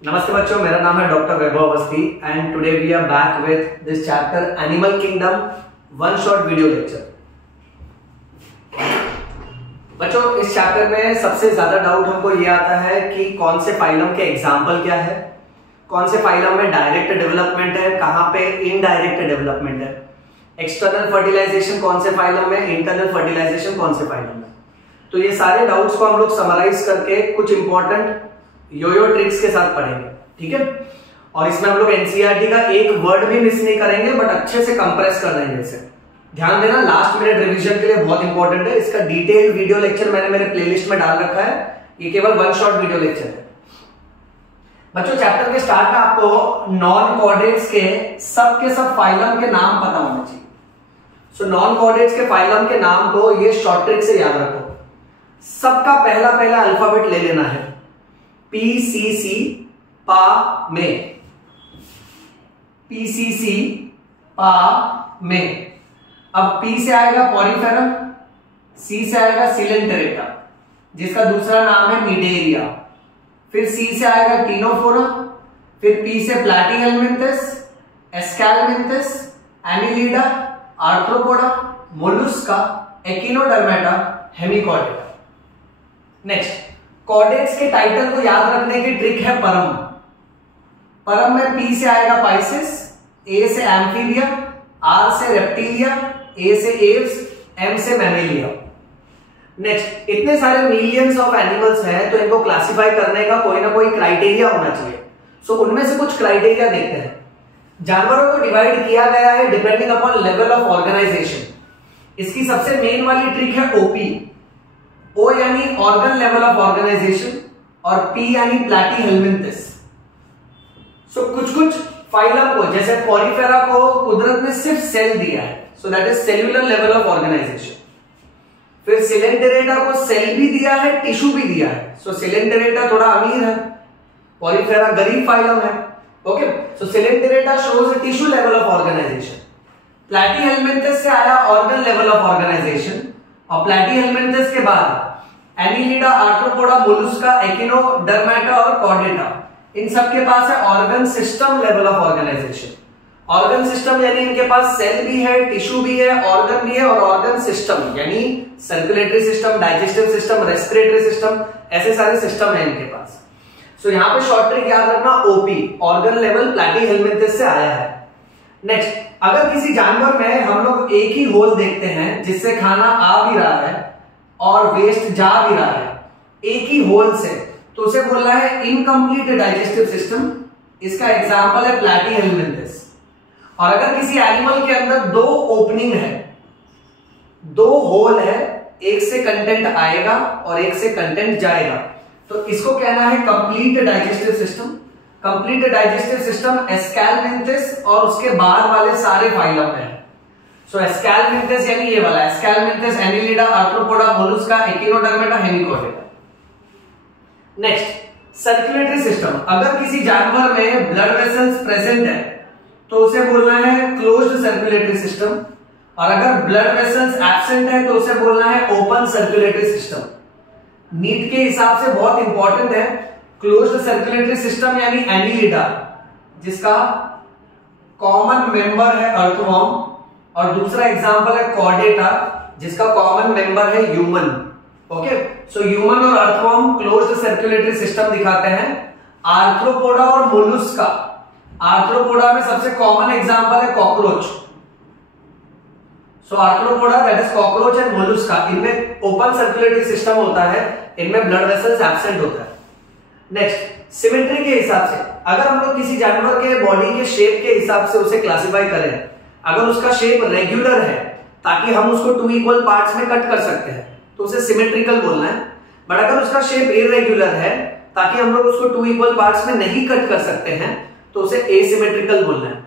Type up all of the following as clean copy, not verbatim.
नमस्ते बच्चों, मेरा नाम है doctor Vaibhav Awasthi and today we are back with this chapter animal kingdom one shot video lecture. बच्चों, इस चैप्टर में सबसे ज्यादा डाउट हमको ये आता है कि कौन से फाइलम के एग्जाम्पल क्या है, कौन से फाइलम में डायरेक्ट डेवलपमेंट है, कहां पे इनडायरेक्ट डेवलपमेंट है, एक्सटर्नल फर्टिलाइजेशन कौन से फाइलम में, इंटरनल फर्टिलाइजेशन कौन से फाइलम में। तो ये सारे डाउट्स को हम लोग समराइज करके कुछ इंपॉर्टेंट योयो ट्रिक्स के साथ पढ़ेंगे, ठीक है। और इसमें हम लोग एनसीईआरटी का एक वर्ड भी मिस नहीं करेंगे, बट अच्छे से कंप्रेस कर देंगे इसे। ध्यान देना, लास्ट मिनट रिवीजन के लिए बहुत इंपॉर्टेंट है। इसका डिटेल वीडियो लेक्चर मैंने मेरे प्लेलिस्ट में डाल रखा है, ये केवल वन शॉट वीडियो लेक्चर है। बच्चों, चैप्टर के स्टार्ट में आपको नॉन कोऑर्डिनेट्स के सब फाइलम के नाम पता होना चाहिए। सो नॉन कोऑर्डिनेट्स के फाइलम के नाम को ये शॉर्ट ट्रिक से याद रखो। सबका पहला अल्फाबेट ले लेना है, पीसीसी पा में, पीसीसी पा में। अब पी से आएगा पॉरीफेरम, सी से आएगा सिलेंटेरेटा जिसका दूसरा नाम है निडेरिया, फिर सी से आएगा टीनोफोरम, फिर पी से Platyhelminthes, Aschelminthes, Annelida, Arthropoda, Mollusca, Echinodermata, Hemichordata. Next, chordates के टाइटल को याद रखने की ट्रिक है परम। परम में पी से आएगा पाइसिस, ए से एम्फीबिया, आर से रेप्टिलिया, ए से एव्स, एम से मैमेलिया। नेक्स्ट, इतने सारे मिलियंस ऑफ एनिमल्स हैं तो इनको क्लासिफाई करने का कोई ना कोई क्राइटेरिया होना चाहिए। सो उनमें से कुछ क्राइटेरिया देखते हैं। जानवरों को डिवाइड किया गया है depending upon level of organisation. इसकी सबसे मेन वाली ट्रिक है ओपी। ओ यानी ऑर्गन लेवल ऑफ ऑर्गेनाइजेशन और पी यानी प्लैटीहेलमिंथस। सो कुछ फाइलम को, जैसे पॉरीफेरा को कुदरत ने सिर्फ सेल दिया है, so that is cellular level of organisation. फिर सिलेंटेरेटा को सेल भी दिया है, टिश्यू भी दिया है। सो सिलेंटेरेटा थोड़ा अमीर है, पॉरीफेरा गरीब फाइलम है। Okay, so Coelenterata shows tissue level of organisation. Platyhelminthes से आया ऑर्गन लेवल ऑफ ऑर्गेनाइजेशन, और प्लैटीहेलमिंथस के बाद एनिलिडा, आर्थ्रोपोडा, मोलुस्का, एकिनोडर्मेटा और कॉर्डेटा, इन सब के पास है organ system level of organisation. Organ system यानी इनके पास सेल भी है, टिश्यू भी है, ऑर्गन भी है, और ऑर्गन सिस्टम यानी circulatory system, digestive system, respiratory system, ऐसे सारे सिस्टम है इनके पास। सो यहां पे शॉर्ट ट्रिक याद रखना, ओपी ऑर्गन लेवल प्लैटीहेलमिंथस से आया है। नेक्स्ट, अगर किसी जानवर में हम लोग एक ही होल देखते हैं जिससे खाना आ भी रहा है और वेस्ट जा भी रहा है एक ही होल से, तो उसे बोलना है इनकम्प्लीट डाइजेस्टिव सिस्टम। इसका एग्जांपल है प्लैटीहेलमिंथस। और अगर किसी एनिमल के अंदर दो ओपनिंग है, दो होल है, एक से कंटेंट आएगा और एक से कंटेंट जाएगा, तो इसको कहना है complete digestive system. Complete digestive system Aschelminthes और उसके बाद वाले सारे फाइलम में है। सो एस्कैलमिंथस यानी ये वाला, Aschelminthes, Annelida, Arthropoda, Mollusca, Echinodermata, Hemichordata. Next, circulatory system. अगर किसी जानवर में ब्लड वेसल्स प्रेजेंट है तो उसे बोलना है क्लोज्ड सर्कुलेटरी सिस्टम, और अगर ब्लड वेसल्स एब्सेंट है तो उसे बोलना है ओपन सर्कुलेटरी सिस्टम। नीट के हिसाब से बहुत इंपॉर्टेंट है। क्लोज्ड सर्कुलेटरी सिस्टम यानी एनिलिडा जिसका कॉमन मेंबर है अर्थवर्म, और दूसरा एग्जांपल है कॉर्डेटा जिसका कॉमन मेंबर है ह्यूमन। ओके, सो ह्यूमन और अर्थवर्म क्लोज्ड सर्कुलेटरी सिस्टम दिखाते हैं। आर्थ्रोपोडा और मोलुस्का, आर्थ्रोपोडा में सबसे कॉमन एग्जांपल है cockroach. So arthropoda that is cockroach and Mollusca, इनमें ओपन सर्कुलेटरी सिस्टम होता है, इनमें ब्लड वेसल्स एब्सेंट होता है। नेक्स्ट, सिमेट्री के हिसाब से अगर हम लोग किसी जानवर के बॉडी के शेप के हिसाब से उसे क्लासिफाई करें, अगर उसका शेप रेगुलर है ताकि हम उसको टू इक्वल पार्ट्स में कट कर सकते हैं तो उसे सिमेट्रिकल बोलना है। बट अगर उसका शेप इरेगुलर है ताकि हम लोग उसको टू इक्वल पार्ट्स में नहीं कट कर सकते हैं तो उसे एसिमेट्रिकल बोलना है।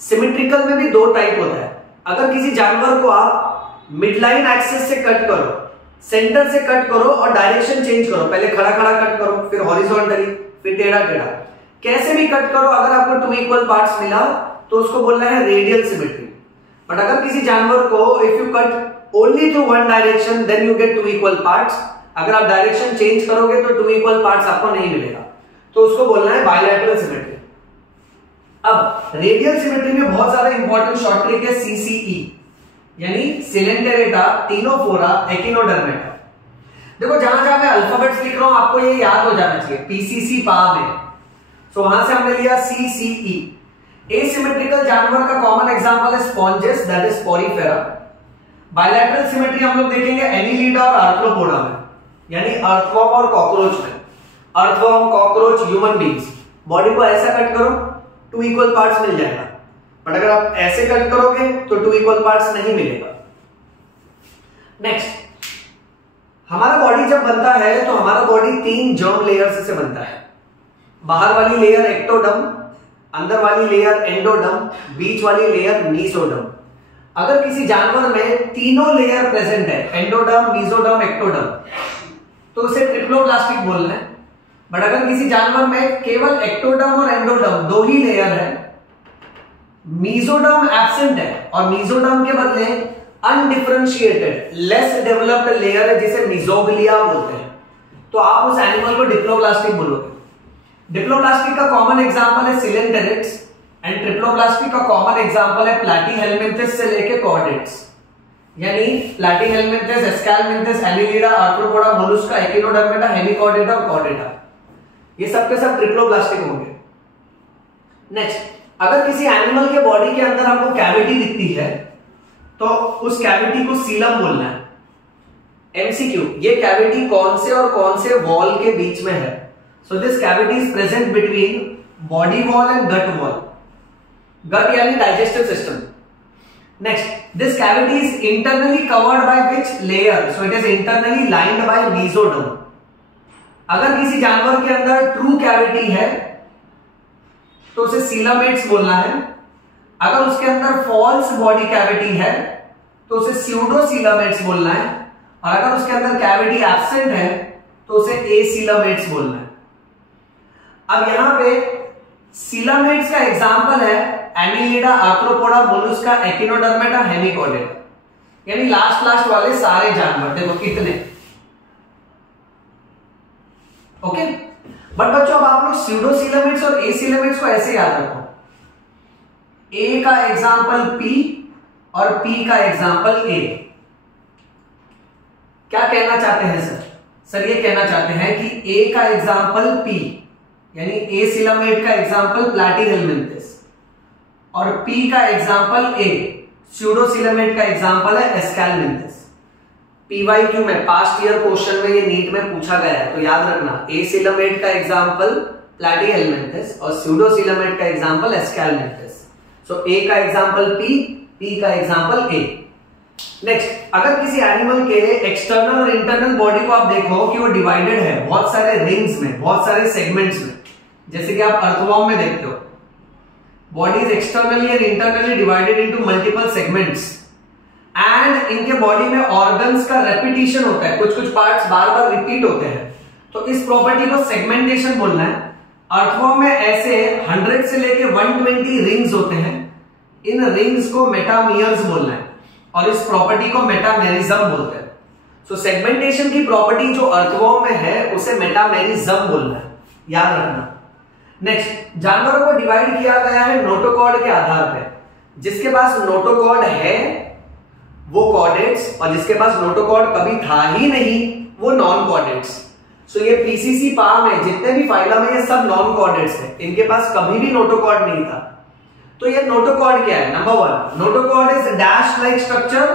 सिमेट्रिकल में भी दो टाइप होता है। अगर किसी जानवर को आप मिडलाइन एक्सिस से कट करो, सेंटर से कट करो और डायरेक्शन चेंज करो, पहले खड़ा खड़ा कट करो, फिर हॉरिजॉन्टली, फिर टेढ़ा टेढ़ा, कैसे भी कट करो, अगर आपको टू इक्वल पार्ट्स मिला तो उसको बोलना है रेडियल सिमेट्री। बट अगर किसी जानवर को if you cut only through one direction then you get two equal parts, अगर आप डायरेक्शन चेंज करोगे तो टू इक्वल पार्ट्स आपको नहीं मिलेगा। तो उसको बोलना है बायलैटरल सिमेट्री। अब रेडियल सिमेट्री में बहुत सारे इंपॉर्टेंट शॉर्ट ट्रिक है, सीसीई यानी सिलेंटेरेटा, टिनोफोरा, एकिनोडर्मेटा। देखो जहां जहां मैं अल्फाबेट्स लिख रहा हूं आपको ये याद हो जाना चाहिए, पीसीसी पा में, सो वहां से हमने लिया सीसीई। एसिमेट्रिकल जानवर का कॉमन एग्जांपल है sponges, that is Porifera. Bilateral symmetry हम लोग देखेंगे एनिलिडा और आर्थ्रोपोडा में, यानी अर्थवर्म और कॉकरोच में। Earthworm, cockroach, human beings, body को ऐसा कट करो 2 इक्वल पार्ट्स मिल जाएगा, बट अगर आप ऐसे कट करोगे तो 2 इक्वल पार्ट्स नहीं मिलेगा। नेक्स्ट, हमारा बॉडी जब बनता है तो हमारा बॉडी 3 जर्म लेयर्स से बनता है। बाहर वाली लेयर एक्टोडर्म, अंदर वाली लेयर एंडोडर्म, बीच वाली लेयर मीसोडर्म। अगर किसी जानवर में तीनों लेयर प्रेजेंट है, एंडोडर्म, मीसोडर्म, एक्टोडर्म, तो उसे ट्रिप्लोप्लास्टिक बोलना है। बट अगर किसी जानवर में केवल एक्टोडर्म और एंडोडर्म 2 ही लेयर है, मीसोडर्म एब्सेंट है और मीसोडर्म के बदले अनडिफरेंशिएटेड लेस डेवलप्ड लेयर है जिसे मीसोग्लिया बोलते हैं, तो आप उस एनिमल को डिप्लोप्लास्टिक बोलोगे। डिप्लोप्लास्टिक का कॉमन एग्जांपल है सिलेंटेरेट्स एंड ट्रिप्लोप्लास्टिक का कॉमन एग्जांपल है प्लैटीहेलमिंथस से लेके कॉर्डेट्स, यानी प्लैटीहेलमिंथस, Aschelminthes, Annelida, arthropoda, Mollusca, एकिनोडर्मेटा, Hemichordata और कॉर्डेटा, ये सब के सब ट्रिप्लोप्लास्टिक होंगे। नेक्स्ट, अगर किसी एनिमल के बॉडी के अंदर हमको कैविटी दिखती है तो उस कैविटी को सीलम बोलना है। एमसीक्यू, ये कैविटी कौन से और कौन से वॉल के बीच में है? So this cavity is present between body wall and gut wall, gut यानी digestive system. Next, this cavity is internally covered by which layer? So it is internally lined by mesoderm. अगर किसी जानवर के अंदर ट्रू कैविटी है तो उसे सीलामेट्स बोलना है। अगर उसके अंदर फॉल्स बॉडी कैविटी है तो उसे स्यूडोसीलामेट्स बोलना है, और अगर उसके अंदर कैविटी एब्सेंट है तो उसे एसीलामेट्स बोलना है। अब यहां पे सीलामेट्स का एग्जांपल है एनिलिडा, आर्थ्रोपोडा, मोलस्का, एकिनोडर्मेटा, हेमिकॉर्डेटा, यानी लास्ट वाले सारे जानवर। देखो कितने, ओके। बट बच्चों अब आप लोग स्यूडोसीलामेट्स और एसीलामेट्स को ऐसे याद रखो, ए का एग्जांपल पी और पी का एग्जांपल ए। क्या कहना चाहते हैं सर? सर ये कहना चाहते हैं कि ए का एग्जांपल पी यानी एसिलामेट का एग्जांपल प्लैटीहेलमिंथस और पी का एग्जांपल ए स्यूडोसीलामेट का एग्जांपल है एस्कैलमिंथस। पीवाईक्यू में पास्ट ईयर क्वेश्चन में ये नीट में पूछा गया है, तो याद रखना एसिलामेट का एग्जांपल प्लैटीहेलमिंथस और स्यूडोसीलामेट का एग्जांपल एस्कैलमिंथस। सो ए का एग्जांपल पी का एग्जांपल ए। नेक्स्ट, अगर किसी एनिमल के एक्सटर्नल और इंटरनल बॉडी को आप देखो कि वो डिवाइडेड है बहुत सारे रिंग्स में, बहुत सारे सेगमेंट्स में, जैसे कि आप अर्थवर्म में देखते हो, body is externally and internally divided into multiple segments and इनके बॉडी में ऑर्गन्स का रेपिटेशन होता है, कुछ पार्ट्स बार बार रिपीट होते हैं, तो इस प्रॉपर्टी को सेगमेंटेशन बोलना है। अर्थवर्म में ऐसे 100 से लेके 120 रिंग्स होते हैं, इन रिंग्स को मेटामियर्स बोलना है और इस प्रॉपर्टी को मेटामेरिज्म बोलते हैं। सो सेगमेंटेशन की प्रॉपर्टी जो अर्थवर्म में है उसे मेटामेरिज्म बोलना है, याद रखना। नेक्स्ट, जानवरों को डिवाइड किया गया है नोटोकॉर्ड के आधार पर। जिसके पास नोटोकॉर्ड है वो कॉर्डेट्स और जिसके पास नोटोकॉर्ड कभी था ही नहीं वो नॉन कॉर्डेट्स। सो ये पीसीसी पाम है, जितने भी फाइलम है ये सब नॉन कॉर्डेट्स है, इनके पास कभी भी नोटोकॉर्ड नहीं था। तो ये नोटोकॉर्ड क्या है? Number 1, notochord is dash like structure,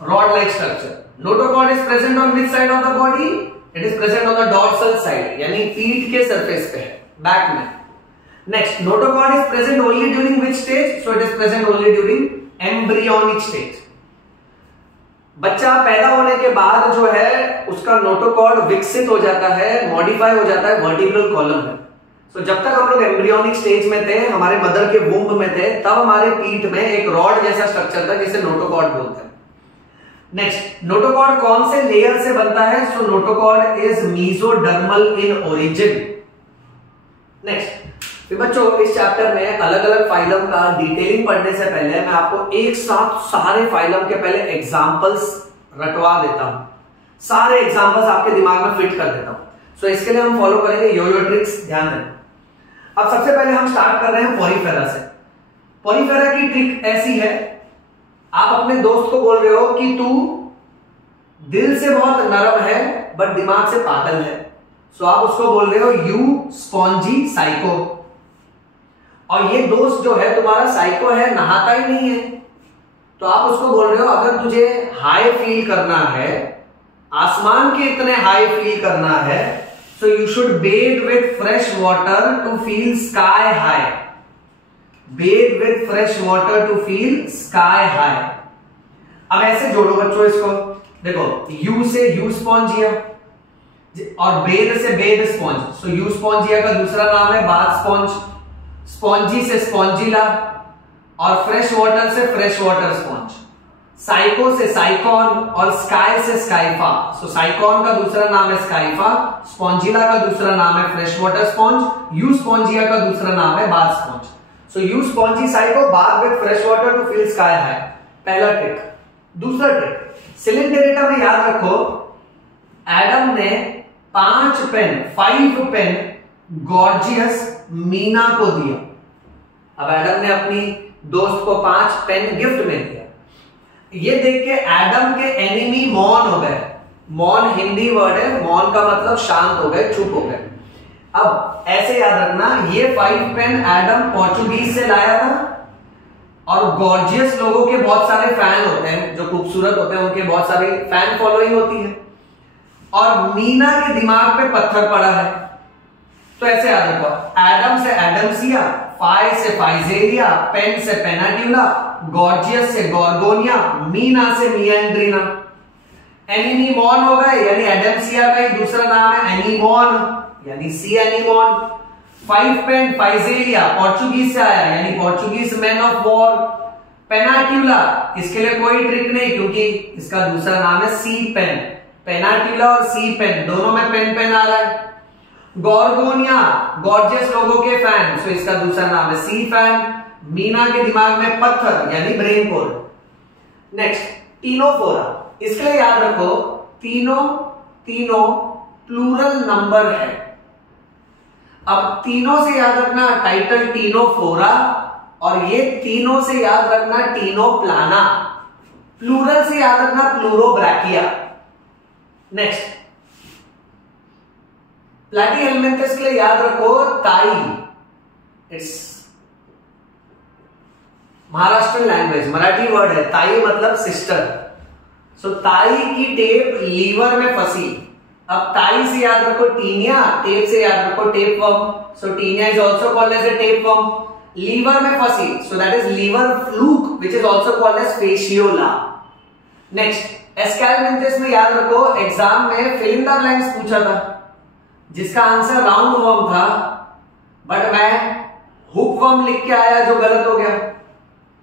rod like structure. Notochord is present on which side of the body? It is present on the dorsal side, यानी पीठ के सरफेस पे है, बैक में। Next, notochord is present only during which stage? So it is present only during embryonic stage. बच्चा पैदा होने के बाद जो है उसका नोटोकॉर्ड विकसित हो जाता है, मॉडिफाई हो जाता है वर्टिब्रल कॉलम में। सो जब तक हम लोग एम्ब्रियोनिक स्टेज में थे, हमारे मदर के वुम्ब में थे, तब हमारे पीठ में एक रॉड जैसा स्ट्रक्चर था जिसे नोटोकॉर्ड बोलते हैं। नेक्स्ट, नोटोकॉर्ड कौन से लेयर से बनता है? So notochord is mesodermal in origin. Next, फिर बच्चों इस चैप्टर में अलग अलग फाइलम का डिटेलिंग पढ़ने से पहले मैं आपको एक साथ सारे फाइलम के पहले एग्जांपल्स रटवा देता हूं, सारे एग्जांपल्स आपके दिमाग में फिट कर देता हूं। सो इसके लिए हम फॉलो करेंगे योयो ट्रिक्स, ध्यान देना। अब सबसे पहले हम स्टार्ट कर रहे हैं पॉरीफेरा से। पॉरीफेरा की ट्रिक ऐसी है, आप अपने दोस्त को बोल रहे हो कि तू दिल से बहुत नरम है बट दिमाग से पागल है, सो आप उसको बोल रहे हो यू स्पॉन्जी साइको। और ये दोस्त जो है तुम्हारा साइको है, नहाता ही नहीं है, तो आप उसको बोल रहे हो अगर तुझे हाई फील करना है, आसमान के इतने हाई फील करना है, so you should bathe with fresh water to feel sky high. Bathe with fresh water to feel sky high. अब ऐसे जोड़ो बच्चों इसको, देखो यू से यू स्पॉन्जिया और बेद से बेद स्पॉन्ज, सो यू स्पॉन्जिया का दूसरा नाम है बाथ स्पॉन्ज, स्पॉन्जी से स्पॉन्जिला और फ्रेश वाटर से फ्रेश वाटर स्पॉन्ज, साइको से साइकॉन और स्काई से स्काइफा। सो साइकॉन का दूसरा नाम है स्काइफा, स्पॉन्जिला का दूसरा नाम है fresh water sponge, euspongia का दूसरा नाम है bath sponge. So you spongy psycho bath with fresh water to feel sky high, पहला ट्रिक। दूसरा ट्रिक, सिलिंडरेटा में याद रखो एडम ने 5 पेन गॉर्जियस मीना को दिया। अब एडम ने अपनी दोस्त को 5 पेन गिफ्ट में दिया। ये देख के एडम के एनिमी मौन हो गए। मौन हिंदी वर्ड है, मौन का मतलब शांत हो गए, चुप हो गए। अब ऐसे याद रखना, ये 5 पेन एडम पोर्चुगीज से लाया था और गॉर्जियस लोगों के बहुत सारे फैन होते हैं, जो खूबसूरत होते हैं उनके बहुत सारी फैन फॉलोइंग होती है, और मीना के दिमाग पे पत्थर पड़ा है। तो ऐसे याद रखो, एडम से एडमसिया, फाइ से फाइजेरिया, पेन से पेनाट्यूला, गॉर्जियस से गॉर्गोनिया, मीना से मिएंड्रीना। एनिमी मॉन हो गए, यानी एडमसिया का ही दूसरा नाम है एनीमॉन, यानी सी एनीमॉन। 5 पेन फाइजेरिया पोर्चुगीज से आया, यानी पोर्चुगीज मैन ऑफ वॉर। पेनाट्यूला, इसके लिए कोई ट्रिक नहीं क्योंकि इसका दूसरा नाम है सी पेन। पेनाट्यूला और सी पेन दोनों में पेन आ रहा है। गॉर्गोनिया, गॉर्जियस लोगों के फैन, सो इसका दूसरा नाम है सी फैन। मीना के दिमाग में पत्थर, यानी ब्रेन कोल्ड। नेक्स्ट, टीनोफोरा, इसके लिए याद रखो तीनों प्लूरल नंबर है। अब तीनों से याद रखना टाइटल टीनोफोरा, और ये तीनों से याद रखना टीनोप्लाना। प्लूरल से याद रखना प्लूरोब्रैकिया। नेक्स्ट, प्लैटीहेल्मिन्थस के लिए याद रखो ताई। It's Maharashtrian language, Marathi word है, ताई मतलब सिस्टर। सो ताई की टेप लीवर में फंसी। अब ताई से याद रखो टीनिया, टेप से याद रखो tapeworm, so Taenia is also called as a tapeworm. Liver में फंसी, so that is liver fluke which is also called as Fasciola. Next, Aschelminthes में याद रखो एग्जाम में फिल इन द ब्लैंक्स पूछा था, जिसका आंसर राउंड वर्म था, बट मैं हुक वर्म लिख के आया जो गलत हो गया।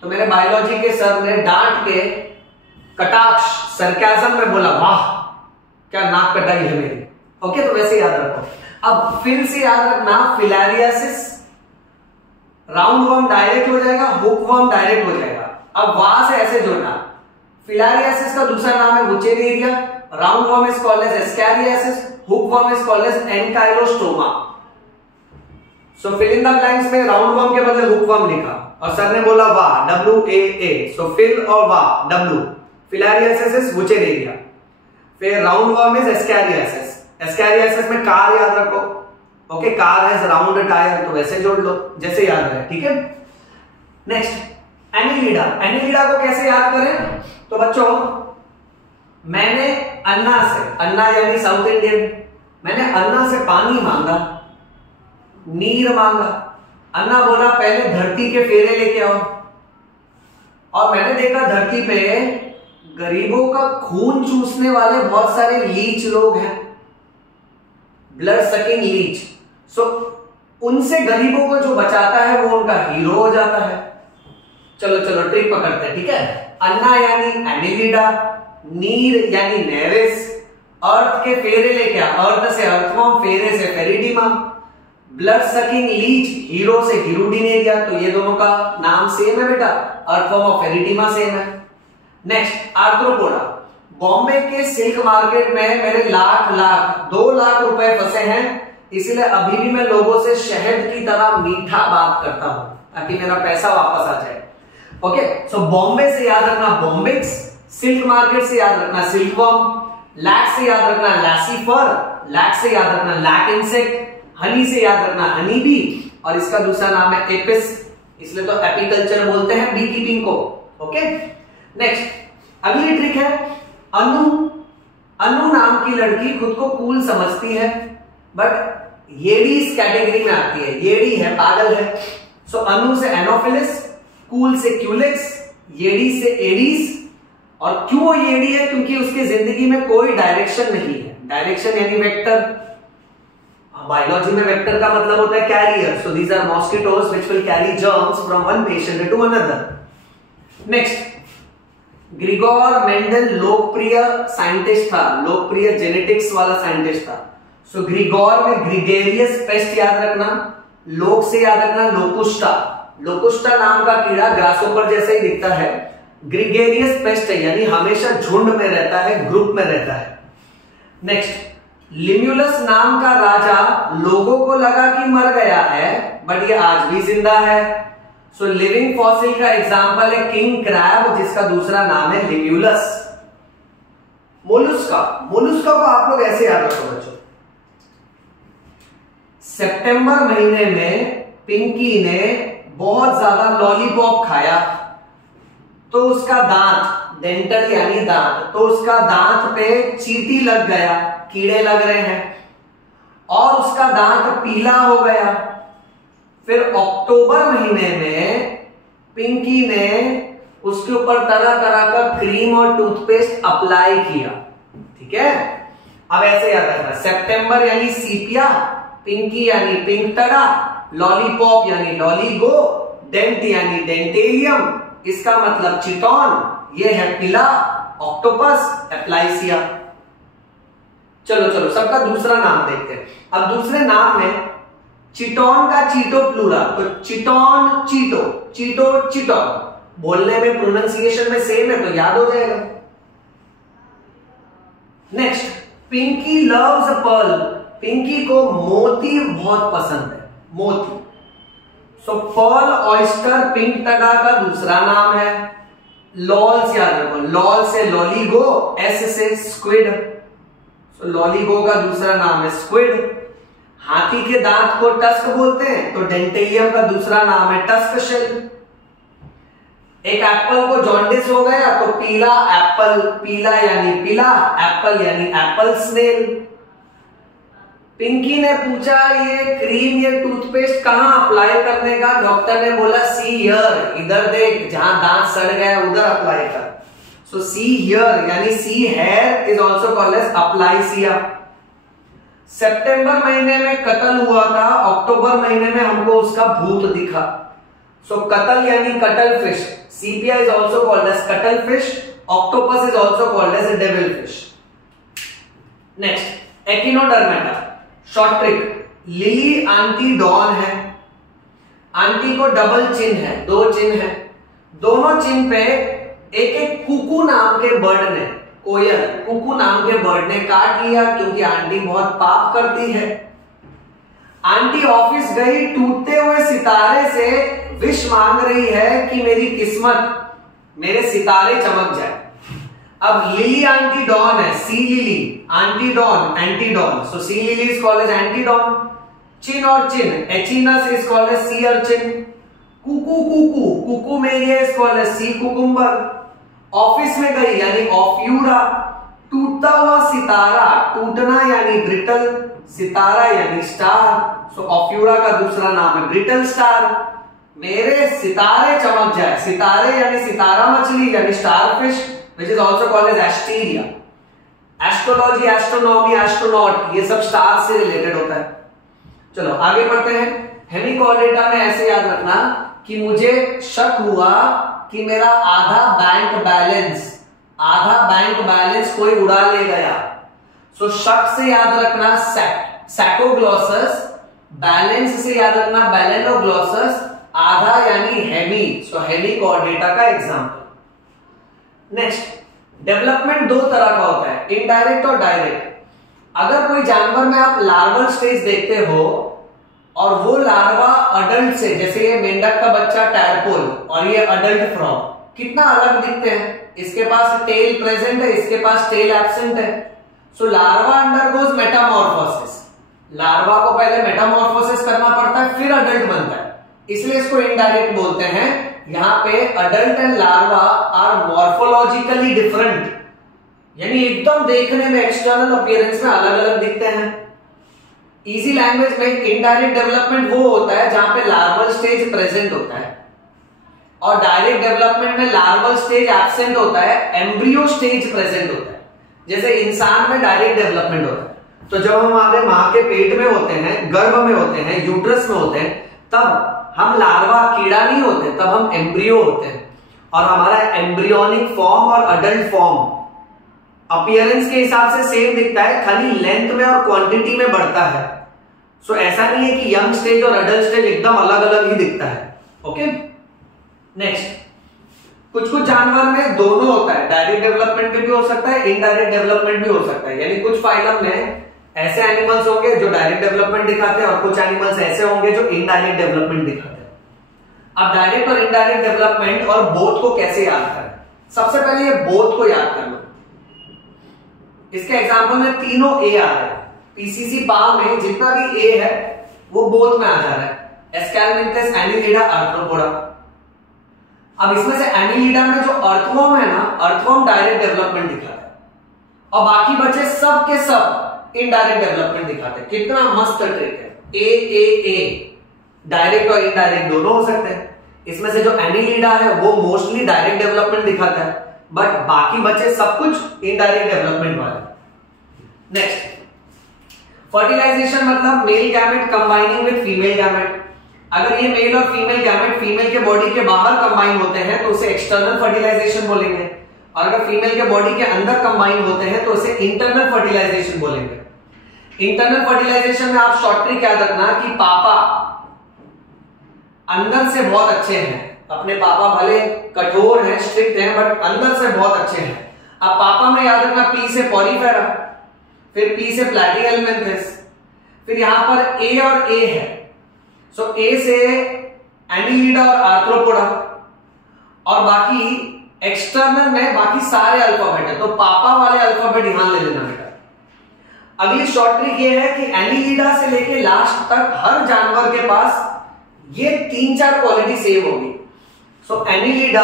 तो मेरे बायोलॉजी के सर ने डांट के कटाक्ष सरकाज़म में बोला, वाह क्या नाक कटाई है मेरी। ओके, तो वैसे याद रखो। अब फिल से याद रखना फिलारियासिस, राउंड वर्म डायरेक्ट हो जाएगा, हुक वर्म डायरेक्ट हो जाएगा। अब वहां से ऐसे जोड़ना, फिलारियासिस का दूसरा नाम है wuchereria, round worm is called as ascariasis, hook worm is called as ancylostoma. So fill in the blanks में राउंड वर्म के बदले हुक वर्म लिखा और सर ने बोला वाह, WAA। सो फिल और वाह, W। फिलारियासिस इज वुचेरिया, फिर round worm is ascariasis. Ascariasis में कार याद रखो। Okay, car has round tyre, तो वैसे जोड़ लो जैसे याद रहे, ठीक है। Next, Annelida. एनिलिडा को कैसे याद करें? तो बच्चों, मैंने अन्ना से, अन्ना यानी साउथ इंडियन, मैंने अन्ना से पानी मांगा, नीर मांगा। अन्ना बोला पहले धरती के फेरे लेके आओ, और मैंने देखा धरती पे गरीबों का खून चूसने वाले बहुत सारे लीच लोग हैं, ब्लड सकिंग लीच। सो उनसे गरीबों को जो बचाता है वो उनका हीरो हो जाता है। चलो चलो ट्रिक पकड़ते हैं, ठीक है। अन्ना यानी एनिलिडा, नीर यानी नेरेस, अर्थ के फेरे लेके आ, अर्थ से अर्थवर्म, फेरे से फेरिडिमा, ब्लड सकिंग लीच हीरो से हिरुडिनेरिया। तो ये दोनों का नाम सेम है बेटा, अर्थवर्म और फेरिडिमा सेम है। Next, Arthropoda. बॉम्बे के सिल्क मार्केट में मेरे लाख 2 लाख रुपए फंसे हैं, इसलिए अभी भी मैं लोगों से शहद की तरह मीठा बात करता हूं ताकि मेरा पैसा वापस आ जाए। ओके, सो बॉम्बे से याद रखना बॉम्बिक्स, सिल्क मार्केट से याद रखना सिल्कवर्म, लैक से याद रखना लैसीफर, लैक से याद रखना लैक इंसेक्ट, हनी से याद रखना हनी बी, और इसका दूसरा नाम है एपिस, इसलिए तो एपीकल्चर बोलते हैं बी कीपिंग को। ओके, नेक्स्ट अगली ट्रिक है अनु। अनु नाम की लड़की खुद को कूल समझती है, बट येडीज कैटेगरी में आती है, येडी है, पागल है। सो अनु से एनोफिलिस, कूल से क्यूलिक्स, येडी से एडीज। और क्यों वो येडी है? क्योंकि उसकी जिंदगी में कोई डायरेक्शन नहीं है। डायरेक्शन यानी वेक्टर, बायोलॉजी में वेक्टर का मतलब होता है carrier, so these are mosquitoes which will carry germs from one patient to another. Next, Gregor Mendel लोकप्रिय साइंटिस्ट था, लोकप्रिय जेनेटिक्स वाला साइंटिस्ट था। सो ग्रिगोर में ग्रिगेरियस पेस्ट याद रखना, लोक से याद रखना लोकुस्टा, लोकुस्टा नाम का कीड़ा ग्रासहोपर जैसा ही दिखता है, ग्रिगेरियस पेस्ट है यानी हमेशा झुंड में रहता है, ग्रुप में रहता है। नेक्स्ट, लिम्यूलस नाम का राजा लोगों को लगा कि मर गया है, बट ये आज भी जिंदा है। सो लिविंग फॉसिल का एग्जांपल है किंग क्रैब, जिसका दूसरा नाम है लिम्यूलस। मोलुस्का, मोलुस्का को आप लोग ऐसे याद रखो बच्चों, सितंबर महीने में पिंकी ने बहुत ज्यादा लॉलीपॉप खाया, तो उसका दांत, डेंटल यानी दांत, तो उसका दांत पे चींटी लग गया, कीड़े लग रहे हैं, और उसका दांत पीला हो गया। फिर अक्टूबर महीने में पिंकी ने उसके ऊपर तरह तरह का क्रीम और टूथपेस्ट अप्लाई किया। ठीक है, अब ऐसे याद रखना, सितंबर यानी सीपिया, पिंकी यानी पिंक टगा, लॉलीपॉप यानी लॉलीगो, डेंट यानी डेंटेलियम, इसका मतलब चिटॉन, ये है पिला, ऑक्टोपस, एप्लाइसिया। चलो चलो सबका दूसरा नाम देखते हैं। अब दूसरे नाम में चिटॉन का चीटो प्लूरल, तो चिटॉन चीटो, चीटो चिटॉन, बोलने में प्रोनाउंसिएशन में सेम है तो याद हो जाएगा। Next, Pinky loves pearl, Pinky को मोती बहुत पसंद है, मोती। So pearl oyster pinctada का दूसरा नाम है। लॉल से याद रखो, लॉल से लॉलीगो, एस से स्क्विड, सो लॉलीगो का दूसरा नाम है स्क्विड। हाथी के दांत को टस्क बोलते हैं, तो डेंटेलियम का दूसरा नाम है टस्क शेल। एक एप्पल को जॉन्डिस हो गया तो पीला एप्पल, पीला यानी पीला, एप्पल यानी एप्पल स्नेल। पिंकी ने पूछा ये क्रीम, ये टूथपेस्ट कहां अप्लाई करने का? डॉक्टर ने बोला सी हियर, इधर देख, जहां दांत सड़ गया उधर अप्लाई कर। सो सी हियर यानी sea hare is also called as Aplysia. सितंबर महीने में कत्ल हुआ था, अक्टूबर महीने में हमको उसका भूत दिखा। सो कत्ल यानी cuttle fish, sepia is also called as cuttle fish, octopus is also called as devil fish. Next, echinodermata, short trick, lily aunty don है। आंटी को डबल चिन्ह है, 2 चिन्ह है, दोनों चिन्ह पे एक एक कुकू नाम के बर्ड ने, कोयल, कुकू नाम के बर्ड ने काट लिया क्योंकि आंटी बहुत पाप करती है। आंटी ऑफिस गई, टूटते हुए सितारे से विश मांग रही है कि मेरी किस्मत, मेरे सितारे चमक जाए। अब लिली आंटी डॉन है, sea lily, aunty don, antedon, so sea lily is called as antedon. Chin और chin, echinus is called as sea urchin. Cuckoo cuckoo, cucumaria is called as sea cucumber. Office में गई यानी ऑफ्यूरा। टूटता हुआ सितारा, टूटना यानी brittle, सितारा यानी star, सो ऑफ्यूरा का दूसरा नाम है ब्रिटल स्टार। मेरे सितारे चमक जाए, सितारे यानी सितारा मछली यानी star fish, which is also called as Asteria. Astrology, astronomy, astronaut, ये सब स्टार से रिलेटेड होता है। चलो आगे बढ़ते हैं। हेमिकॉर्डेटा में ऐसे याद रखना कि मुझे शक हुआ कि मेरा आधा बैंक बैलेंस कोई उड़ा ले गया। सो शक से याद रखना सैकोग्लॉसस, बैलेंस से याद रखना बैलेनोग्लॉसस, आधा यानी हेमी, सो हेमिकॉर्डेटा का एग्जांपल। नेक्स्ट, डेवलपमेंट दो तरह का होता है, इनडायरेक्ट और डायरेक्ट। अगर कोई जानवर में आप लार्वल स्टेज देखते हो और वो लार्वा अडल्ट से, जैसे ये मेंढक का बच्चा टैडपोल और ये अडल्ट फ्रॉग, कितना अलग दिखते हैं। इसके पास टेल प्रेजेंट है, इसके पास टेल एब्सेंट है। So larva undergoes Metamorphosis. Larva को पहले मेटामॉर्फोसिस करना पड़ता है, फिर अडल्ट बनता है, इसलिए इसको इनडायरेक्ट बोलते हैं। यहां पे adult and larva are morphologically different, यानी एकदम देखने में एक्सटर्नल अपीयरेंस में अलग अलग दिखते हैं। इजी लैंग्वेज में इनडायरेक्ट डेवलपमेंट वो होता है जहां पे लार्वल स्टेज प्रेजेंट होता है, और डायरेक्ट डेवलपमेंट में लार्वल स्टेज एब्सेंट होता है, एम्ब्रियो स्टेज प्रेजेंट होता है। जैसे इंसान में डायरेक्ट डेवलपमेंट होता है, तो जब हम हमारे मां के पेट में होते हैं, गर्भ में होते हैं, यूट्रस में होते हैं, तब हम लार्वा कीड़ा नहीं होते, तब हम एम्ब्रियो होते हैं। और हमारा एम्ब्रियोनिक फॉर्म और अडल्ट फॉर्म अपीयरेंस के हिसाब से सेम दिखता है, खाली लेंथ में और क्वांटिटी में बढ़ता है। सो ऐसा नहीं है कि यंग स्टेज और अडल्ट स्टेज एकदम अलग अलग ही दिखता है। ओके, नेक्स्ट, कुछ कुछ जानवर में दोनों होता है, डायरेक्ट डेवलपमेंट भी हो सकता है, इनडायरेक्ट डेवलपमेंट भी हो सकता है। यानी कुछ फाइलम में ऐसे एनिमल्स होंगे जो डायरेक्ट डेवलपमेंट दिखाते हैं और कुछ एनिमल्स ऐसे होंगे जो इनडायरेक्ट डेवलपमेंट दिखाते हैं। अब डायरेक्ट और इनडायरेक्ट डेवलपमेंट और बोथ को कैसे याद करें? सबसे पहले ये बोथ को याद कर लो। इसके एग्जांपल में तीनों ए आ रहे हैं। पीसीसी पाम में जितना भी ए है वो बोथ में आ जा रहा है, एस्कैलमिंथस, एनिलिडा, आर्थ्रोपोडा। अब इसमें से एनिलिडा में जो अर्थवर्म है ना, अर्थवर्म डायरेक्ट डेवलपमेंट दिखाता है और बाकी बचे सब के सब इनडायरेक्ट डेवलपमेंट दिखाते हैं। कितना मस्त ट्रिक है। ए डायरेक्ट और इनडायरेक्ट दोनों हो सकते हैं। इसमें से जो एनिलिडा है वो मोस्टली डायरेक्ट डेवलपमेंट दिखाता है, बट बाकी बचे सब कुछ इनडायरेक्ट डेवलपमेंट वाले। नेक्स्ट, फर्टिलाइजेशन मतलब male gamete combining with female gamete. अगर ये मेल और फीमेल गैमेट फीमेल के बॉडी के बाहर कंबाइन होते हैं तो उसे एक्सटर्नल फर्टिलाइजेशन बोलेंगे, और अगर फीमेल के बॉडी के अंदर कंबाइन होते हैं तो उसे इंटरनल फर्टिलाइजेशन बोलेंगे। इंटरनल फर्टिलाइजेशन में आप शॉर्ट ट्रिक याद रखना कि पापा अंदर से बहुत अच्छे हैं, अपने पापा भले कठोर हैं, स्ट्रिक्ट हैं, बट अंदर से बहुत अच्छे हैं। अब पापा में याद रखना पी से पॉलीफेरा, फिर पी से प्लैटिहेल्मिन्थस, फिर यहां पर ए और ए है। सो ए से एनिलिडा और आर्थ्रोपोडा, और बाकी एक्सटर्नल में बाकी सारे अल्फाबेट है, तो पापा वाले अल्फाबेट यहां ले लेना बेटा। अगली शॉर्ट ट्रिक ये है कि एनिलिडा से लेके लास्ट तक हर जानवर के पास ये 3-4 क्वालिटी सेम होगी। सो एनिलिडा,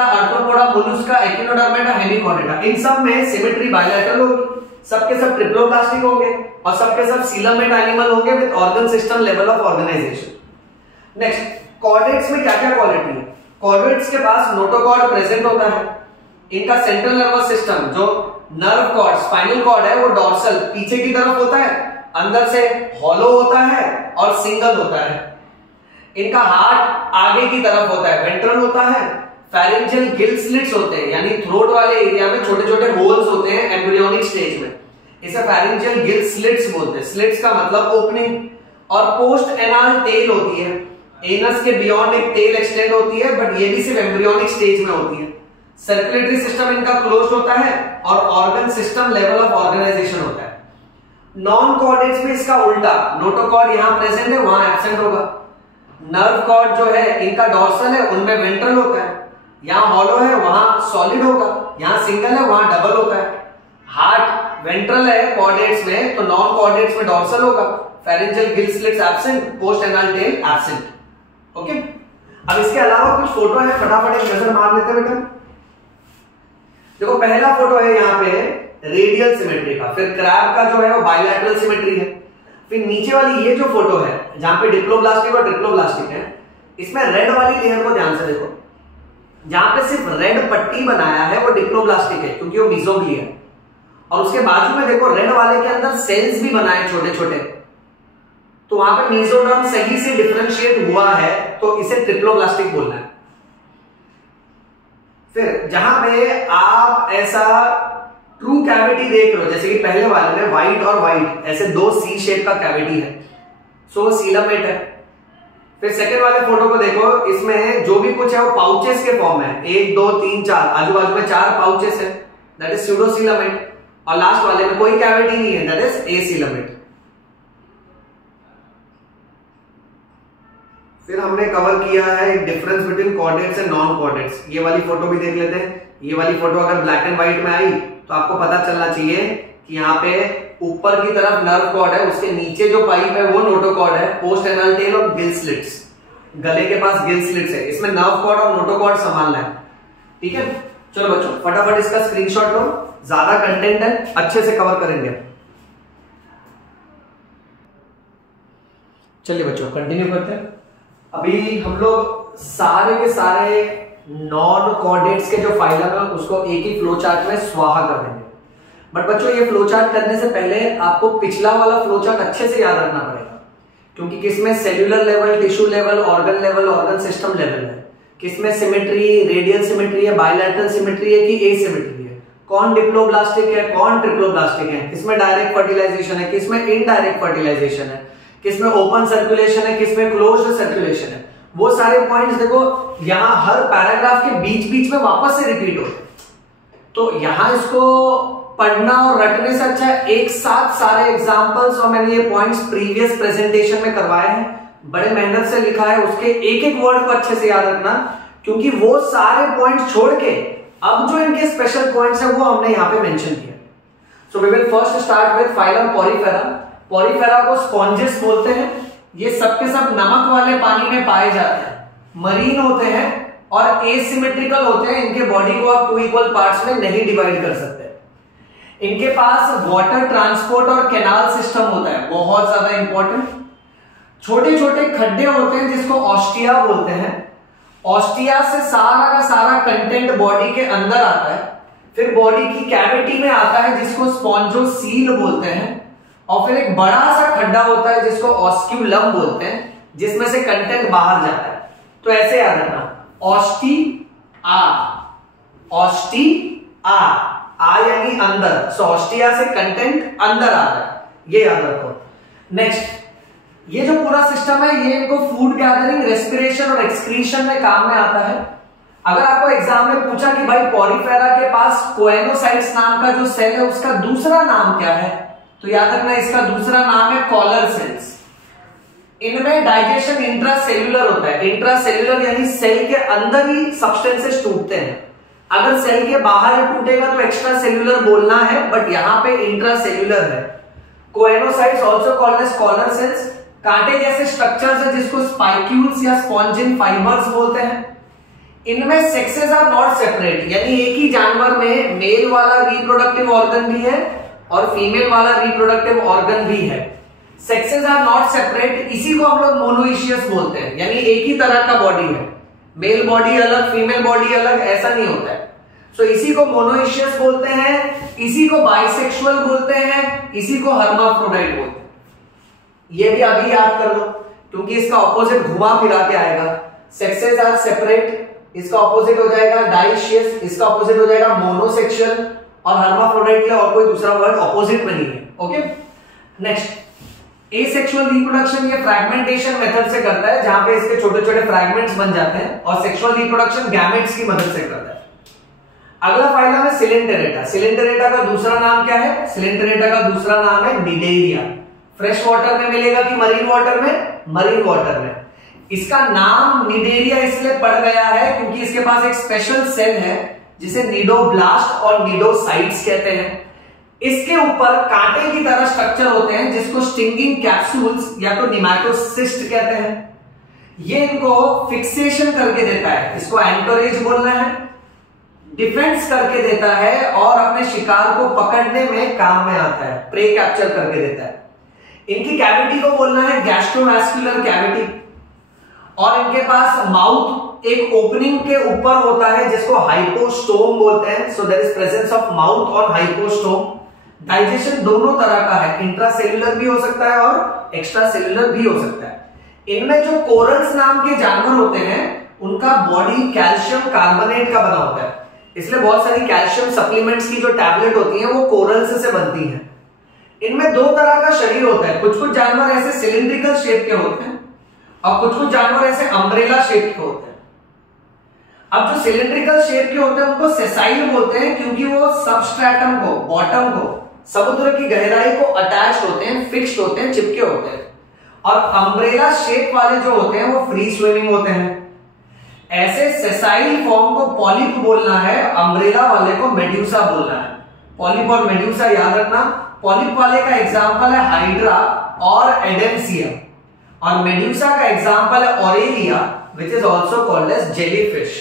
आर्थ्रोपोडा, मोलस्का, एकिनोडर्मेटा, हेमिकोडेटा, इन सब में सिमेट्री बायलैटरल होगी, सबके सब ट्रिप्लोप्लास्टिक होंगे और सबके सब सीलमेट एनिमल होंगे with organ system level of organization. Next, chordates में क्या क्या क्वालिटी है? कॉर्डेट्स के पास नोटोकॉर्ड प्रेजेंट होता है। इनका सेंट्रल नर्वस सिस्टम जो नर्व कॉर्ड, स्पाइनल कॉर्ड है, वो डॉर्सल पीछे की तरफ होता है, अंदर से हॉलो होता है और सिंगल होता है। इनका हार्ट आगे की तरफ होता है, वेंट्रल होता है। फेरेंजियल गिल स्लिट्स होते हैं, यानी थ्रोट वाले एरिया में छोटे छोटे होल्स होते हैं एम्ब्रियोनिक स्टेज में, इसे फेरेंजियल गिल स्लिट्स बोलते हैं। स्लिट्स का मतलब ओपनिंग। और पोस्ट एनाल टेल होती है, एनस के बियॉन्ड एक टेल एक्सटेंड होती है, बट ये भी सिर्फ एम्ब्रियोनिक स्टेज में होती है। सर्कुलेटरी सिस्टम इनका क्लोज्ड होता है और organ system level of organization होता है। नॉन कॉर्डेट्स में इसका उल्टा, नोटोकॉर्ड यहां प्रेजेंट है, वहां एब्सेंट होगा। नर्व कॉर्ड जो है इनका डॉर्सल है, उनमें वेंट्रल होता है, यहां हॉलो है वहां सॉलिड होगा, यहां सिंगल है वहां डबल होता है। हार्ट वेंट्रल है कॉर्डेट्स में, तो नॉन कॉर्डेट्स में डॉर्सल होगा। Pharyngeal gill slits absent, post anal tail absent. Okay, अब इसके अलावा कुछ फोटो है, फटाफट एक नजर मार लेते हैं बेटा। देखो पहला फोटो है यहाँ पे रेडियल सिमेट्री का, फिर क्रैब का जो है वो बायलैटरल सिमेट्री है, फिर नीचे वाली ये जो फोटो है जहां पे डिप्लोब्लास्टिक और ट्रिप्लोब्लास्टिक है, इसमें रेड वाली लेयर को ध्यान से देखो, जहां पे सिर्फ रेड पट्टी बनाया है वो डिप्लोब्लास्टिक है क्योंकि वो मीजोग्लिया है, और उसके बाजू में देखो रेड वाले के अंदर सेल्स भी बनाए छोटे छोटे, तो वहां पे मीजोडर्म सही से डिफरेंशिएट हुआ है, तो इसे ट्रिप्लोब्लास्टिक बोलना है। फिर जहां पे आप ऐसा ट्रू कैविटी देख रहे हो, जैसे कि पहले वाले में व्हाइट और व्हाइट ऐसे दो सी शेप का कैविटी है, सो सीलमेट है। फिर सेकंड वाले फोटो को देखो, इसमें जो भी कुछ है वो पाउचेस के फॉर्म है, 1 2 3 4, आजू बाजू में 4 पाउचेस है, दैट इज स्यूडोसीलामेट। और लास्ट वाले में कोई कैविटी नहीं है, दैट इज एसीलामेट। फिर हमने कवर किया है एक difference between chordates and non chordates. ये वाली फोटो भी देख लेते हैं। ये वाली फोटो अगर ब्लैक एंड व्हाइट में आई तो आपको पता चलना चाहिए कि यहाँ पे ऊपर की तरफ नर्व कॉर्ड है, उसके नीचे जो पाइप है वो नोटोकॉर्ड है, पोस्ट एनल टेल और गिल स्लिट्स, गले के पास गिल स्लिट्स है। इसमें नर्व कॉर्ड और नोटोकॉर्ड संभालना है, ठीक है। चलो बच्चों फटाफट इसका स्क्रीनशॉट लो, ज्यादा कंटेंट है, अच्छे से कवर करेंगे। चलिए बच्चों कंटिन्यू करते हैं। अभी हम लोग सारे के सारे नॉन कॉर्डेट्स के जो फाइलम है उसको एक ही फ्लो चार्ट में स्वाहा कर देंगे। बट बच्चों ये फ्लो चार्ट करने से पहले आपको पिछला वाला फ्लो चार्ट अच्छे से याद रखना पड़ेगा, क्योंकि किसमें cellular level, tissue level, organ system level है, किसमें सिमेट्री, रेडियल सिमेट्री है, बायलैटरल सिमेट्री है कि एसिमेट्री है, कौन डिप्लोब्लास्टिक है, कौन ट्रिप्लोब्लास्टिक है, किसमें डायरेक्ट फर्टिलाइजेशन है, किसमें इनडायरेक्ट फर्टिलाइजेशन है, किसमें ओपन सर्कुलेशन है, किसमें क्लोज्ड सर्कुलेशन है। वो सारे पॉइंट्स देखो यहां हर पैराग्राफ के बीच बीच में वापस से रिपीट होते हैं, तो यहां इसको पढ़ना और रटने से अच्छा है एक साथ सारे एग्जांपल्स, और मैंने ये पॉइंट्स प्रीवियस प्रेजेंटेशन में करवाए हैं, बड़े मेहनत से लिखा है, उसके एक एक वर्ड को अच्छे से याद रखना, क्योंकि वो सारे पॉइंट्स छोड़ के अब जो इनके स्पेशल पॉइंट्स है वो हमने यहां पे मेंशन किया। So we will first start with phylum porifera. Porifera को स्पॉन्जेस बोलते हैं। ये सब के सब नमक वाले पानी में पाए जाते हैं, मरीन होते हैं और एसिमेट्रिकल होते हैं। इनके बॉडी को आप 2 इक्वल पार्ट्स में नहीं डिवाइड कर सकते। इनके पास वाटर ट्रांसपोर्ट और कैनाल सिस्टम होता है, बहुत ज्यादा इंपॉर्टेंट। छोटे छोटे खड्डे होते हैं जिसको ऑस्टिया बोलते हैं। ऑस्टिया से सारा का सारा कंटेंट बॉडी के अंदर आता है, फिर बॉडी की कैविटी में आता है जिसको स्पॉन्जोसील बोलते हैं, और फिर एक बड़ा सा खड्डा होता है जिसको ऑस्क्यूलम बोलते हैं, जिसमें से कंटेंट बाहर जाता है। तो ऐसे याद रखना, ऑस्टिया, ऑस्टिया, आ यानी अंदर, सो ऑस्टिया से कंटेंट अंदर आ रहा है, ये याद रखो। नेक्स्ट, ये जो पूरा सिस्टम है ये इनको फूड गैदरिंग, रेस्पिरेशन और एक्सक्रीशन में काम में आता है। अगर आपको एग्जाम में पूछा कि भाई पोरीफेरा के पास कोएनोसाइट्स नाम का जो सेल है उसका दूसरा नाम क्या है, तो याद रखना इसका दूसरा नाम है कॉलर सेल्स। इनमें डाइजेशन इंट्रासेल्यूलर होता है। इंट्रासेल्यूलर यानी सेल के अंदर ही सब्सटेंसेस टूटते हैं। अगर सेल के बाहर टूटेगा तो एक्स्ट्रा सेल्यूलर बोलना है, बट यहां पे इंट्रासेल्यूलर है। Choanocytes also called as collar cells. कांटे जैसे स्ट्रक्चर्स है जिसको स्पाइक्यूल्स या स्पॉन्जिन फाइबर्स बोलते हैं। इनमें सेक्सेस आर नॉट सेपरेट, यानी एक ही जानवर में मेल वाला रिप्रोडक्टिव ऑर्गन भी है और फीमेल वाला रिप्रोडक्टिव ऑर्गन भी है। सेक्सेस आर नॉट सेपरेट, इसी को हम लोग मोनोइशियस बोलते हैं, यानी एक ही तरह का बॉडी है, मेल बॉडी अलग फीमेल बॉडी अलग, ऐसा नहीं होता है। सो इसी को मोनोइशियस बोलते हैं, इसी को बाइसेक्सुअल बोलते हैं, इसी को हर्माफ्रोडाइट बोलते हैं। ये भी अभी याद कर लो, क्योंकि इसका ऑपोजिट घुमा फिरा के आएगा। सेक्सेस आर सेपरेट, इसका ऑपोजिट हो जाएगा डाइशियस, इसका ऑपोजिट हो जाएगा मोनोसेक्सुअल, और हर्माफ्रोडाइट के और कोई दूसरा वर्ड ऑपोजिट में नहीं है। ओके, नेक्स्ट, एसेक्सुअल रिप्रोडक्शन ये फ्रैगमेंटेशन मेथड से करता है, जहां पे इसके छोटे छोटे फ्रैगमेंट्स बन जाते हैं, और सेक्सुअल रिप्रोडक्शन गैमेट्स की मदद से करता है। अगला फाइलम है सिलेंटेरेटा। सिलेंटेरेटा का दूसरा नाम क्या है? सिलेंटेरेटा का दूसरा नाम है निडेरिया। फ्रेश वाटर में मिलेगा कि मरीन वाटर में? मरीन वाटर में। इसका नाम निडेरिया इसलिए पड़ गया है क्योंकि इसके पास एक स्पेशल सेल है जिसे निडोब्लास्ट और निडोसाइट्स कहते हैं। इसके ऊपर कांटे की तरह स्ट्रक्चर होते हैं जिसको स्टिंगिंग कैप्सूल्स या तो निमैटोसिस्ट कहते हैं। ये इनको फिक्सेशन करके देता है, इसको एंकोरेज बोलना है, डिफेंस करके देता है और अपने शिकार को पकड़ने में काम में आता है, प्रे कैप्चर करके देता है। इनकी कैविटी को बोलना है गैस्ट्रोवास्कुलर कैविटी, और इनके पास माउथ एक ओपनिंग के ऊपर होता है जिसको हाइपोस्टोम बोलते हैं। So there is presence of mouth on hypostome. Digestion दोनों तरह का है, इंट्रासेल्युलर भी हो सकता है और एक्स्ट्रा सेल्युलर भी हो सकता है। इनमें जो कोरल्स नाम के जानवर होते हैं उनका बॉडी कैल्शियम कार्बोनेट का बना होता है, इसलिए बहुत सारी कैल्शियम सप्लीमेंट्स की जो टैबलेट होती हैं वो कोरल्स से बनती हैं। इनमें दो तरह का शरीर होता है, कुछ कुछ जानवर ऐसे सिलिंड्रिकल शेप के होते हैं और कुछ कुछ जानवर ऐसे अम्ब्रेला शेप के होते हैं। अब जो सिलिंड्रिकल शेप के होते हैं उनको सेसाइल बोलते हैं, क्योंकि वो सबस्ट्रेटम को, बॉटम को, समुद्र की गहराई को अटैच्ड होते हैं, फिक्स्ड होते हैं, चिपके होते हैं। और अम्ब्रेला शेप वाले जो होते हैं वो फ्री स्विमिंग होते हैं। ऐसे सेसाइल फॉर्म को पॉलिप बोलना है, अम्ब्रेला वाले को मेड्यूसा बोलना है। पॉलिप और मेड्यूसा याद रखना। पॉलिप वाले का एग्जांपल है हाइड्रा और एडेंसिया, और मेड्यूसा का एग्जांपल है aurelia which is also called as jellyfish.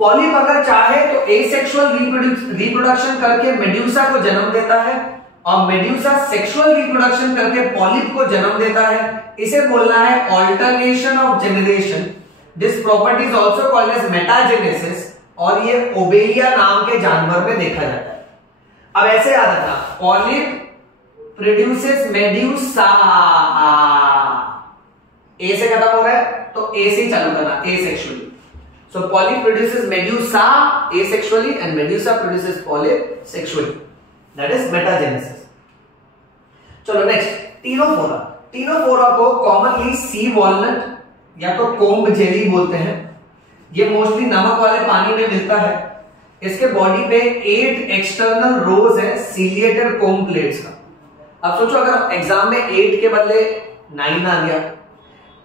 Polyp अगर चाहे तो एसेक्सुअल रिप्रोडक्शन करके मेड्यूसा को जन्म देता है, और मेड्यूसा सेक्सुअल रिप्रोडक्शन करके पॉलिप को जन्म देता है। इसे बोलना है alternation of generation. This property is also called as metagenesis, और ये ओबेलिया नाम के जानवर में देखा जाता है। अब ऐसे याद रखना, पॉलिप प्रोड्यूसेस मेड्यूसा। ए से खत्म हो रहा है तो ए से चालू करना, asexually. So polyp produces medusa asexually and medusa produces polyp sexually. That is metagenesis. चलो नेक्स्ट, टीनोफोरा। टीनोफोरा को कॉमनली सी वॉलनट या तो कोम्ब जेली बोलते हैं। ये मोस्टली नमक वाले पानी में मिलता है। इसके बॉडी पे 8 एक्सटर्नल रोज है सीलिएटेड कोम्ब प्लेट्स का। अब सोचो अगर एग्जाम में 8 के बदले 9 आ गया,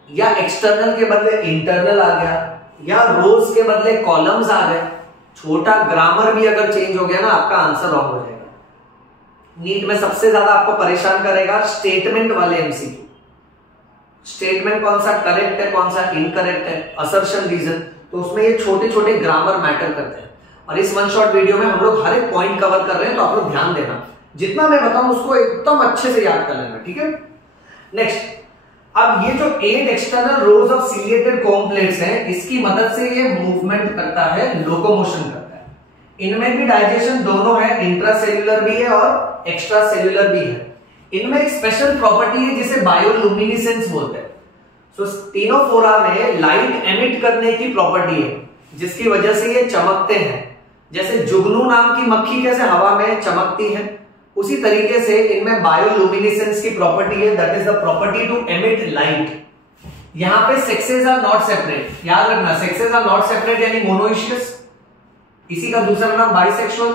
या एक्सटर्नल के बदले इंटरनल आ गया, या रोज के बदले कॉलम्स आ गए, छोटा ग्रामर भी अगर चेंज हो गया ना, आपका आंसर रॉन्ग हो जाएगा। नीट में सबसे ज्यादा आपको परेशान करेगा स्टेटमेंट वाले एमसीक्यू। स्टेटमेंट कौन सा करेक्ट है, कौन सा इनकरेक्ट है, असर्शन रीजन, तो उसमें ये छोटे छोटे ग्रामर मैटर करते हैं। और इस वन शॉट वीडियो में हम लोग हर एक पॉइंट कवर कर रहे हैं, तो आप लोग ध्यान देना, जितना मैं बताऊं उसको एकदम अच्छे से याद कर लेना, ठीक है। नेक्स्ट, अब ये जो 8 external rose of ciliated comb plates हैं, इसकी मदद से ये मूवमेंट करता है, लोकोमोशन करता है। इनमें भी डाइजेशन दोनों है, इंट्रासेल्युलर भी है और एक्स्ट्रा सेल्युलर भी है। इनमें एक स्पेशल प्रॉपर्टी है जिसे बायोलुमिनिसेंस बोलते हैं। सो टीनोफोरा में लाइट एमिट करने की प्रॉपर्टी है, जिसकी वजह से ये चमकते हैं। जैसे जुगनू नाम की मक्खी कैसे हवा में चमकती है, उसी तरीके से इनमें बायोलुमिनिसेंस की प्रॉपर्टी है, that is the property to emit light. यहां पे सेक्सेस आर नॉट सेपरेट, याद रखना, सेक्सेस आर नॉट सेपरेट यानी मोनोइशियस, इसी का दूसरा नाम बाइसेक्सुअल,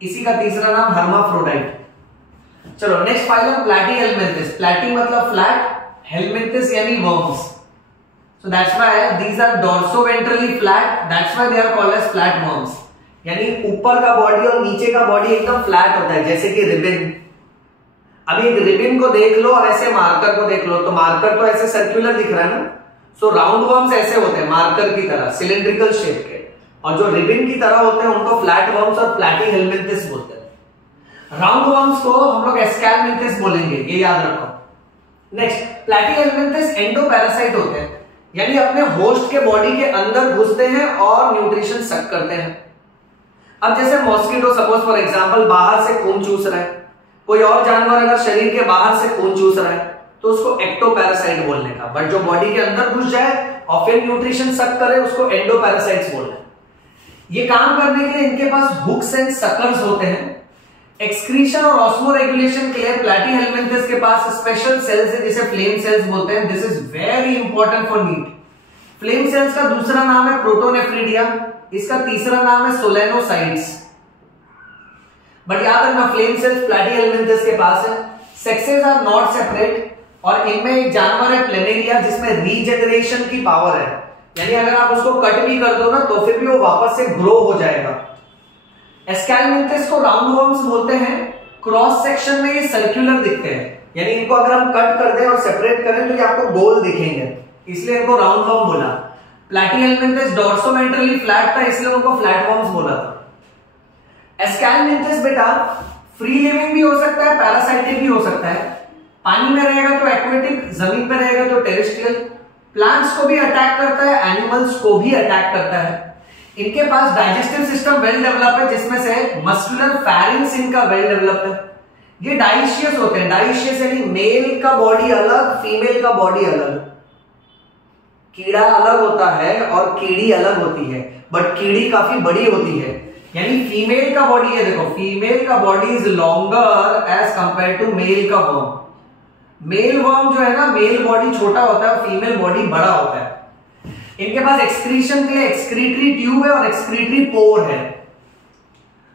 इसी का तीसरा नाम हर्माफ्रोडाइट। चलो नेक्स्ट फाइलम प्लैटीहेलमिन्थिस। प्लैटी मतलब फ्लैट, हेलमिन्थिस यानी worms. So that's why these are dorsoventrally flat, that's why they are called as flat worms. यानी ऊपर का बॉडी और नीचे का बॉडी एकदम फ्लैट होता है, जैसे कि रिबन। अभी एक रिबन को देख लो और ऐसे मार्कर को देख लो, तो मार्कर तो ऐसे सर्कुलर दिख रहा है ना। सो राउंड वर्म्स ऐसे होते हैं, मार्कर की तरह, सिलिंड्रिकल शेप के, और जो रिबन की तरह होते हैं उनको फ्लैट वर्म्स और प्लैटीहेलमिन्थिस बोलते हैं। राउंड वर्म्स को हम लोग एस्कैलमिन्थिस बोलेंगे, ये याद रखो। नेक्स्ट, प्लैटीहेलमिन्थिस एंडोपैरासाइट होते हैं, यानी अपने होस्ट के बॉडी के अंदर घुसते हैं और न्यूट्रिशन सक करते हैं। अब जैसे मॉस्किटो सपोज फॉर एग्जांपल बाहर से खून चूस रहा है, कोई और जानवर अगर शरीर के बाहर से खून चूस रहा है तो उसको एक्टोपैरासाइट बोलने का, बट जो बॉडी के अंदर घुस जाए और फिर न्यूट्रिशन सक करे उसको एंडोपैरासाइट्स बोलना है। ये काम करने के लिए इनके पास हुक्स एंड सकर्स होते हैं। एक्सक्रीशन और ऑस्मोरेगुलेशन के लिए प्लैटीहेलमिन्थिस के पास स्पेशल सेल्स है जिसे फ्लेम सेल्स बोलते हैं। This is very important for NEET. Flame cells का दूसरा नाम है प्रोटोनेफ्रिडिया, इसका तीसरा नाम है सोलेनोसाइट्स। बट याद रखना फ्लेम सेल्स प्लैटीहेलमिन्थिस के पास है। सेक्सेस आर नॉट सेपरेट, और इनमें एक जानवर है प्लेनेरिया जिसमें रीजेनरेशन की पावर है, यानी अगर आप उसको कट भी कर दो ना तो फिर भी वो वापस से ग्रो हो जाएगा। एस्कैलमिन्थिस को राउंड वर्म्स बोलते हैं। क्रॉस सेक्शन में ये सर्कुलर दिखते हैं, यानी इनको अगर हम कट कर दें और सेपरेट करें तो ये आपको गोल दिखेंगे, इसलिए इनको राउंड वर्म बोला। प्लैटीहेलमिन्थिस डॉर्सोवेंट्रली फ्लैट था, इसलिए उनको फ्लैट वर्म्स बोला था। एस्कैलमिन्थिस बेटा फ्री लिविंग भी हो सकता है, पैरासाइटिक भी हो सकता है। पानी में रहेगा तो एक्वेटिक, जमीन पे रहेगा तो टेरेस्ट्रियल। प्लांट्स को भी अटैक करता है, एनिमल्स को भी अटैक करता है। इनके पास डाइजेस्टिव सिस्टम वेल डेवलप है, जिसमें से मस्कुलर फैरिंग्स इनका वेल डेवलप है। ये डाइशियस होते हैं, डाइशियस यानी मेल का बॉडी अलग, फीमेल का बॉडी अलग। कीड़ा अलग होता है और कीड़ी अलग होती है, बट कीड़ी काफी बड़ी होती है। यानी फीमेल का बॉडी है, देखो फीमेल का body is longer as compare to male का वर्म। मेल वर्म जो है ना, मेल बॉडी छोटा होता है, फीमेल बॉडी बड़ा होता है। इनके पास एक्सक्रीशन के लिए एक्सक्रीटरी ट्यूब है और एक्सक्रीटरी पोर है।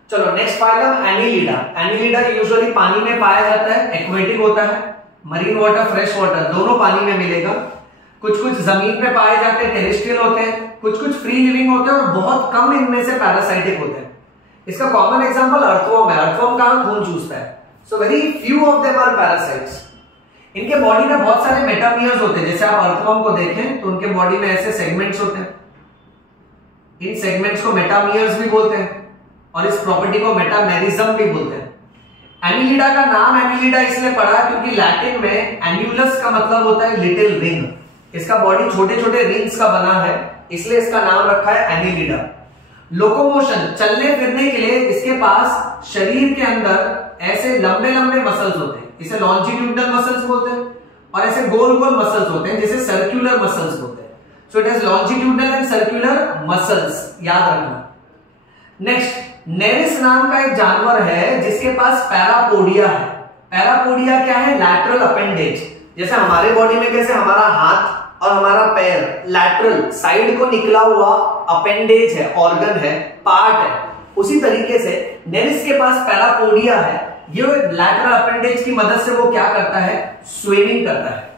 चलो next phylum Annelida. Annelida usually पानी में पाया जाता है, एक्वेटिक होता है, मरीन वाटर, फ्रेश वाटर दोनों पानी में मिलेगा। कुछ कुछ जमीन पे पाए जाते हैं, टेरेस्ट्रियल होते हैं, कुछ कुछ फ्री लिविंग होते हैं और बहुत कम इनमें से पैरासाइटिक होते हैं। इसका कॉमन एग्जांपल अर्थवर्म है। अर्थवर्म का खून चूसता है, so very few of them are parasites. इनके बॉडी में बहुत सारे मेटामियर्स होते हैं। जैसे आप अर्थवर्म को देखें तो उनके बॉडी में ऐसे सेगमेंट्स होते हैं, इन सेगमेंट्स को मेटामियर्स भी बोलते हैं और इस प्रॉपर्टी को मेटामेरिज्म भी बोलते हैं। एनिलिडा का नाम एनिलिडा इसलिए पड़ा क्योंकि लैटिन में एन्यूलस का मतलब होता है लिटिल रिंग। इसका बॉडी छोटे छोटे रिंग्स का बना है, इसलिए इसका नाम रखा है एनिलिडा। लोकोमोशन, चलने फिरने के लिए इसके पास शरीर के अंदर ऐसे लंबे लंबे मसल्स होते हैं, इसे लॉन्जिट्यूडनल मसल्स बोलते हैं, और ऐसे गोल गोल मसल्स होते हैं जिसे सर्कुलर मसल्स बोलते हैं। So it has longitudinal and circular muscles, याद रखना। नेक्स्ट, नेरिस नाम का एक जानवर है जिसके पास पैरापोडिया है। पैरापोडिया क्या है? Lateral appendage. जैसे हमारे बॉडी में कैसे हमारा हाथ और हमारा पैर लैटरल साइड को निकला हुआ अपेंडेज है, ऑर्गन है, पार्ट है, उसी तरीके से नेरिस के पास पैरापोडिया है। ये लैटरल अपेंडेज की मदद से वो क्या करता है? स्विमिंग करता है।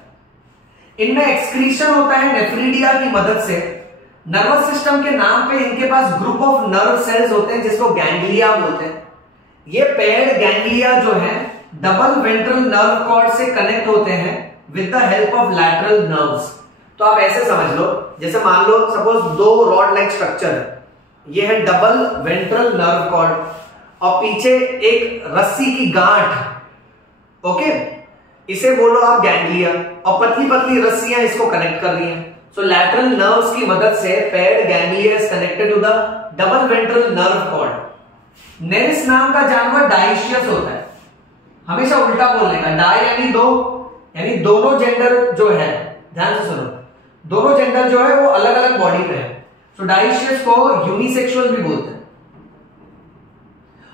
इनमें एक्सक्रीशन होता है नेफ्रीडिया की मदद से। नर्वस सिस्टम के नाम पे इनके पास ग्रुप ऑफ नर्व सेल्स होते हैं जिसको गैंग्लिया बोलते हैं। ये पेड गैंग्लिया जो है डबल वेंट्रल नर्व कॉर्ड से कनेक्ट होते हैं with the help of lateral nerves. तो आप ऐसे समझ लो, जैसे मान लो सपोज दो रॉड लाइक स्ट्रक्चर है, ये है डबल वेंट्रल नर्व कॉर्ड और पीछे एक रस्सी की गांठ, ओके, इसे बोलो आप गैंग्लिया, और पतली पतली रस्सियां इसको कनेक्ट कर रही हैं। सो लैटरल नर्व्स की मदद से paired ganglia is connected to the double ventral nerve cord. Nereis नाम का जानवर डाइशियस होता है, हमेशा उल्टा बोलने का। डाई यानी दो, यानी दोनों जेंडर जो है, ध्यान से सुनो, दोनों जेंडर जो है वो अलग अलग बॉडी पे है। सो डाइशियस को यूनिसेक्सुअल भी बोलते हैं।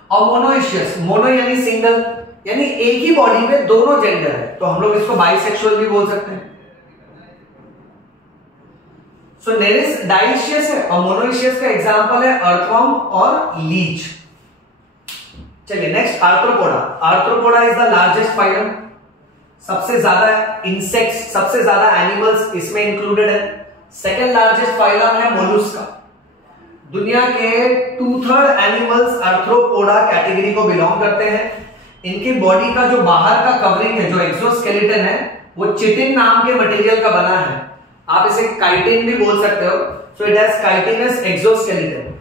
और मोनोइशियस, मोनो यानी सिंगल, यानी एक ही बॉडी पे दोनों जेंडर है, तो हम लोग इसको बाइसेक्सुअल भी बोल सकते हैं। सो नेरिस डाइशियस है और मोनोइशियस का एग्जांपल है अर्थवर्म और लीच। चलिए next, arthropoda. Arthropoda is the largest phylum. सबसे ज्यादा इंसेक्ट्स, सबसे ज्यादा एनिमल्स इसमें इंक्लूडेड है। सेकेंड लार्जेस्ट फाइलम है मोलुस्का। दुनिया के 2/3 एनिमल्स आर्थ्रोपोडा कैटेगरी को बिलोंग करते हैं। इनकी बॉडी का जो बाहर का कवरिंग है, जो एक्सोस्केलेटन है, वो चिटिन नाम के मटेरियल का बना है। आप इसे काइटिन भी बोल सकते हो। So it has chitinous exoskeleton.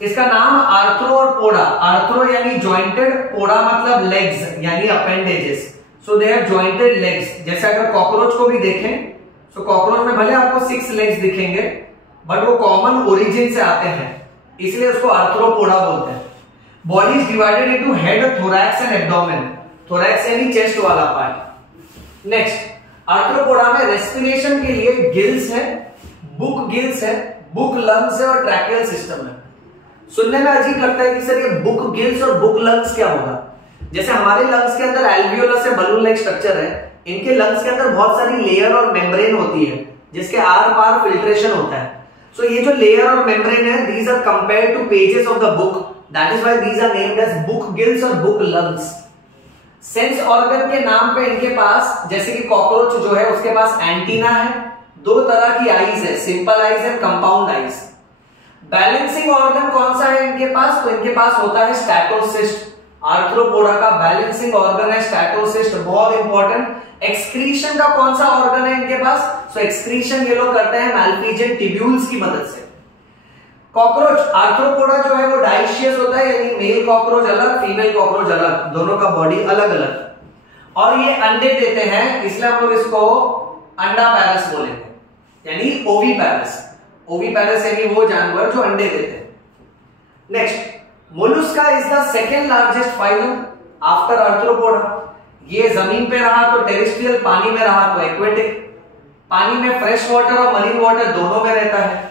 इसका नाम आर्थ्रो और पोडा, आर्थ्रो यानी जॉइंटेड, पोडा मतलब लेग्स यानी appendages. So they have jointed legs. जैसे अगर कॉकरोच को भी देखें, सो कॉकरोच में भले आपको 6 लेग्स दिखेंगे, बट वो कॉमन ओरिजिन से आते हैं, इसलिए उसको आर्थ्रोपोडा बोलते हैं। Body is divided into head, thorax and abdomen. Thorax यानी चेस्ट वाला पार्ट। नेक्स्ट, आर्थ्रोपोडा में रेस्पिरेशन के लिए गिल्स है, बुक गिल्स है, बुक लंग्स है और ट्रैकियल सिस्टम है। सुनने में अजीब लगता है कि सर ये बुक गिल्स और बुक लंग्स क्या होगा? जैसे हमारे लंग्स के अंदर एल्वियोलस से बलून लाइक स्ट्रक्चर है, इनके लंग्स के अंदर बहुत सारी लेयर और मेम्ब्रेन होती है जिसके आर पार फिल्ट्रेशन होता है। सो ये जो लेयर और मेम्ब्रेन है, these are compared to pages of the book, that is why these are named as book gills और book lungs। सेंस ऑर्गन के नाम पे इनके पास, जैसे कि कॉकरोच जो है उसके पास एंटीना है, 2 तरह की आईज है, simple eyes and compound eyes. Balancing organ कौन सा है इनके पास? तो इनके पास होता है स्टैटोसिस्ट। आर्थ्रोपोडा का बैलेंसिंग ऑर्गन है स्टैटोसिस्ट, बहुत इंपॉर्टेंट। एक्सक्रीशन का कौन सा ऑर्गन है इनके पास? सो एक्सक्रीशन ये लोग करते हैं मैल्पिजियन ट्यूब्यूल्स की मदद से। कॉकरोच, आर्थ्रोपोडा जो है वो डाइशियस होता है, यानी मेल कॉकरोच अलग, फीमेल कॉकरोच अलग, दोनों का बॉडी अलग अलग। और ये अंडे देते हैं, इसलिए हम लोग इसको अंडा पैरस बोलेंगे, यानी ओवी पैरस। ओवी पैरस यानी वो जानवर जो अंडे देते हैं। Next, Mollusca is the second largest phylum after arthropoda. ये जमीन पे रहा तो टेरेस्ट्रियल, पानी में रहा तो एक्वेटिक। पानी में फ्रेश वाटर और मरीन वाटर दोनों में रहता है।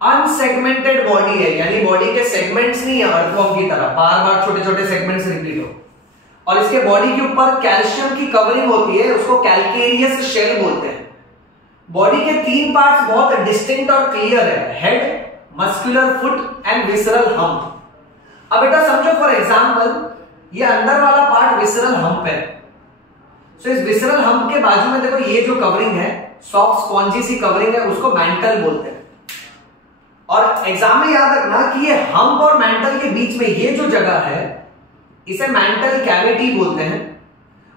अनसेगमेंटेड बॉडी है, यानी बॉडी के सेगमेंट्स नहीं है अर्थवर्म की तरह, बार बार छोटे छोटे सेगमेंट्स रिपीट हो। और इसके बॉडी के ऊपर कैल्शियम की कवरिंग होती है, उसको कैल्केरियस शेल बोलते हैं। बॉडी के 3 पार्ट्स बहुत डिस्टिंक्ट और क्लियर है, head, muscular foot and visceral hump. अब बेटा समझो फॉर एग्जांपल ये अंदर वाला पार्ट विसरल हम्प है, सो इस विसरल हम्प के बाजू में देखो ये जो कवरिंग है, सॉफ्ट स्पॉन्जी सी कवरिंग है, उसको मैंटल बोलते हैं। और एग्जाम में याद रखना कि ये हम्प और मैंटल के बीच में ये जो जगह है इसे मैंटल कैविटी बोलते हैं।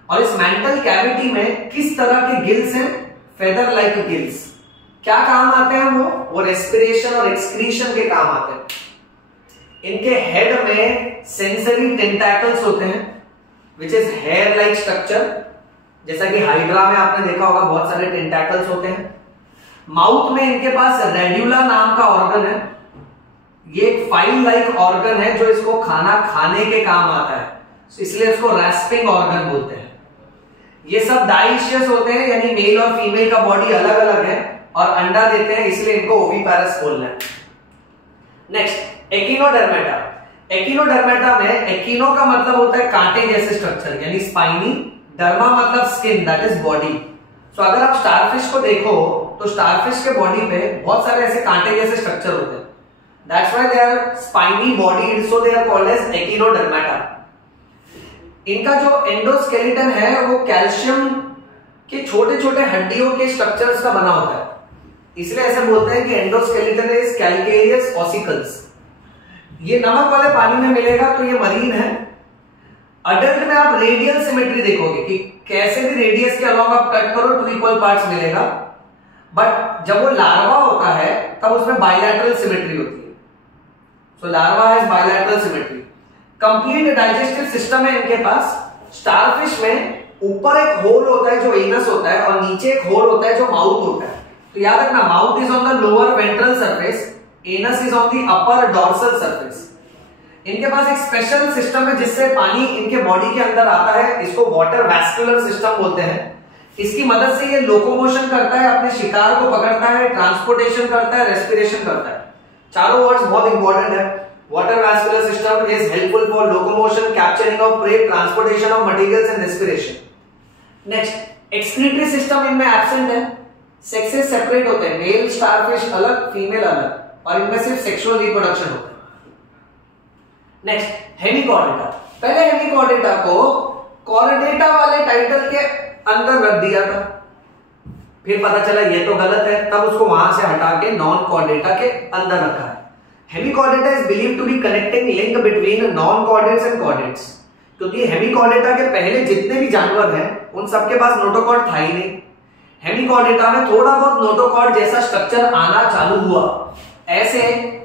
और इस मैंटल कैविटी में किस तरह के गिल्स हैं? Feather like gills. क्या काम आते हैं वो रेस्पिरेशन और एक्सक्रीशन के काम आते हैं। इनके हेड में सेंसरी टेंटैकल्स होते हैं which is here like structure, जैसा कि हाइड्रा में आपने देखा होगा बहुत सारे टेंटैकल्स होते हैं। माउथ में इनके पास रेड्यूला नाम का ऑर्गन है, ये एक फाइल लाइक ऑर्गन है जो इसको खाना खाने के काम आता है, इसलिए इसको रैस्पिंग ऑर्गन बोलते हैं। ये सब डाइशियस होते हैं, यानी मेल और फीमेल का बॉडी अलग अलग है और अंडा देते हैं, इसलिए इनको ओविपेरस बोलना है। नेक्स्ट एकिनोडर्मेटा। एकिनोडर्मेटा में एकिनो का मतलब होता है कांटे जैसे स्ट्रक्चर यानी स्पाइनी, डर्मा मतलब स्किन दैट इज बॉडी। सो अगर आप स्टारफिश को देखो तो स्टारफिश के बॉडी पे बहुत सारे ऐसे कांटे जैसे स्ट्रक्चर होते हैं, that's why they are spiny body, so they are called as echinodermata. इनका जो एंडोस्केलेटन है वो कैल्शियम के छोटे छोटे हड्डियों के स्ट्रक्चर्स का बना होता है, इसलिए ऐसे बोलते हैं कि एंडोस्केलेटन इज कैल्केरियस ऑसिकल्स। ये नमक वाले पानी में मिलेगा तो ये मरीन है। अडल्ट में आप रेडियल सिमेट्री देखोगे कि कैसे भी रेडियस के अलॉन्ग आप कट करो 2 इक्वल पार्ट्स मिलेगा, बट जब वो लार्वा होता है तब उसमें बाइलैटरल सिमेट्री होती है। So larva has bilateral symmetry. Complete digestive system है इनके पास। स्टारफिश में ऊपर एक होल होता है जो एनस होता है और नीचे एक होल होता है जो माउथ होता है। तो याद रखना mouth is on the lower ventral surface, anus is on the upper dorsal surface. इनके पास एक स्पेशल सिस्टम है जिससे पानी इनके बॉडी के अंदर आता है, इसको वाटर वैस्कुलर सिस्टम बोलते हैं। इसकी मदद से ये लोकोमोशन करता है, अपने शिकार को पकड़ता है, ट्रांसपोर्टेशन करता है, रेस्पिरेशन करता है। चारों वर्ड्स बहुत इंपॉर्टेंट है। Water vascular system is helpful for locomotion, capturing of prey, transportation of materials and respiration. Next excretory system इनमें एब्सेंट है। सेक्सेस सेपरेट होते हैं, मेल स्टारफिश अलग, फीमेल अलग, और इनमें सिर्फ सेक्सुअल रिप्रोडक्शन होता है। Next Hemichordata. पहले हेमिकॉर्डेटा को कॉर्डेटा वाले टाइटल के अंदर रख दिया था, फिर पता चला ये तो गलत है, तब उसको वहां से हटा के नॉन कॉर्डेटा के अंदर रखा है। Hemichordata is believed to be connecting link between non chordates and chordates, क्योंकि हेमिकॉर्डेटा के पहले जितने भी जानवर हैं उन सबके पास नोटोकॉर्ड था ही नहीं। हेमिकॉर्डेटा में थोड़ा बहुत नोटोकॉर्ड जैसा स्ट्रक्चर आना चालू हुआ। ऐसे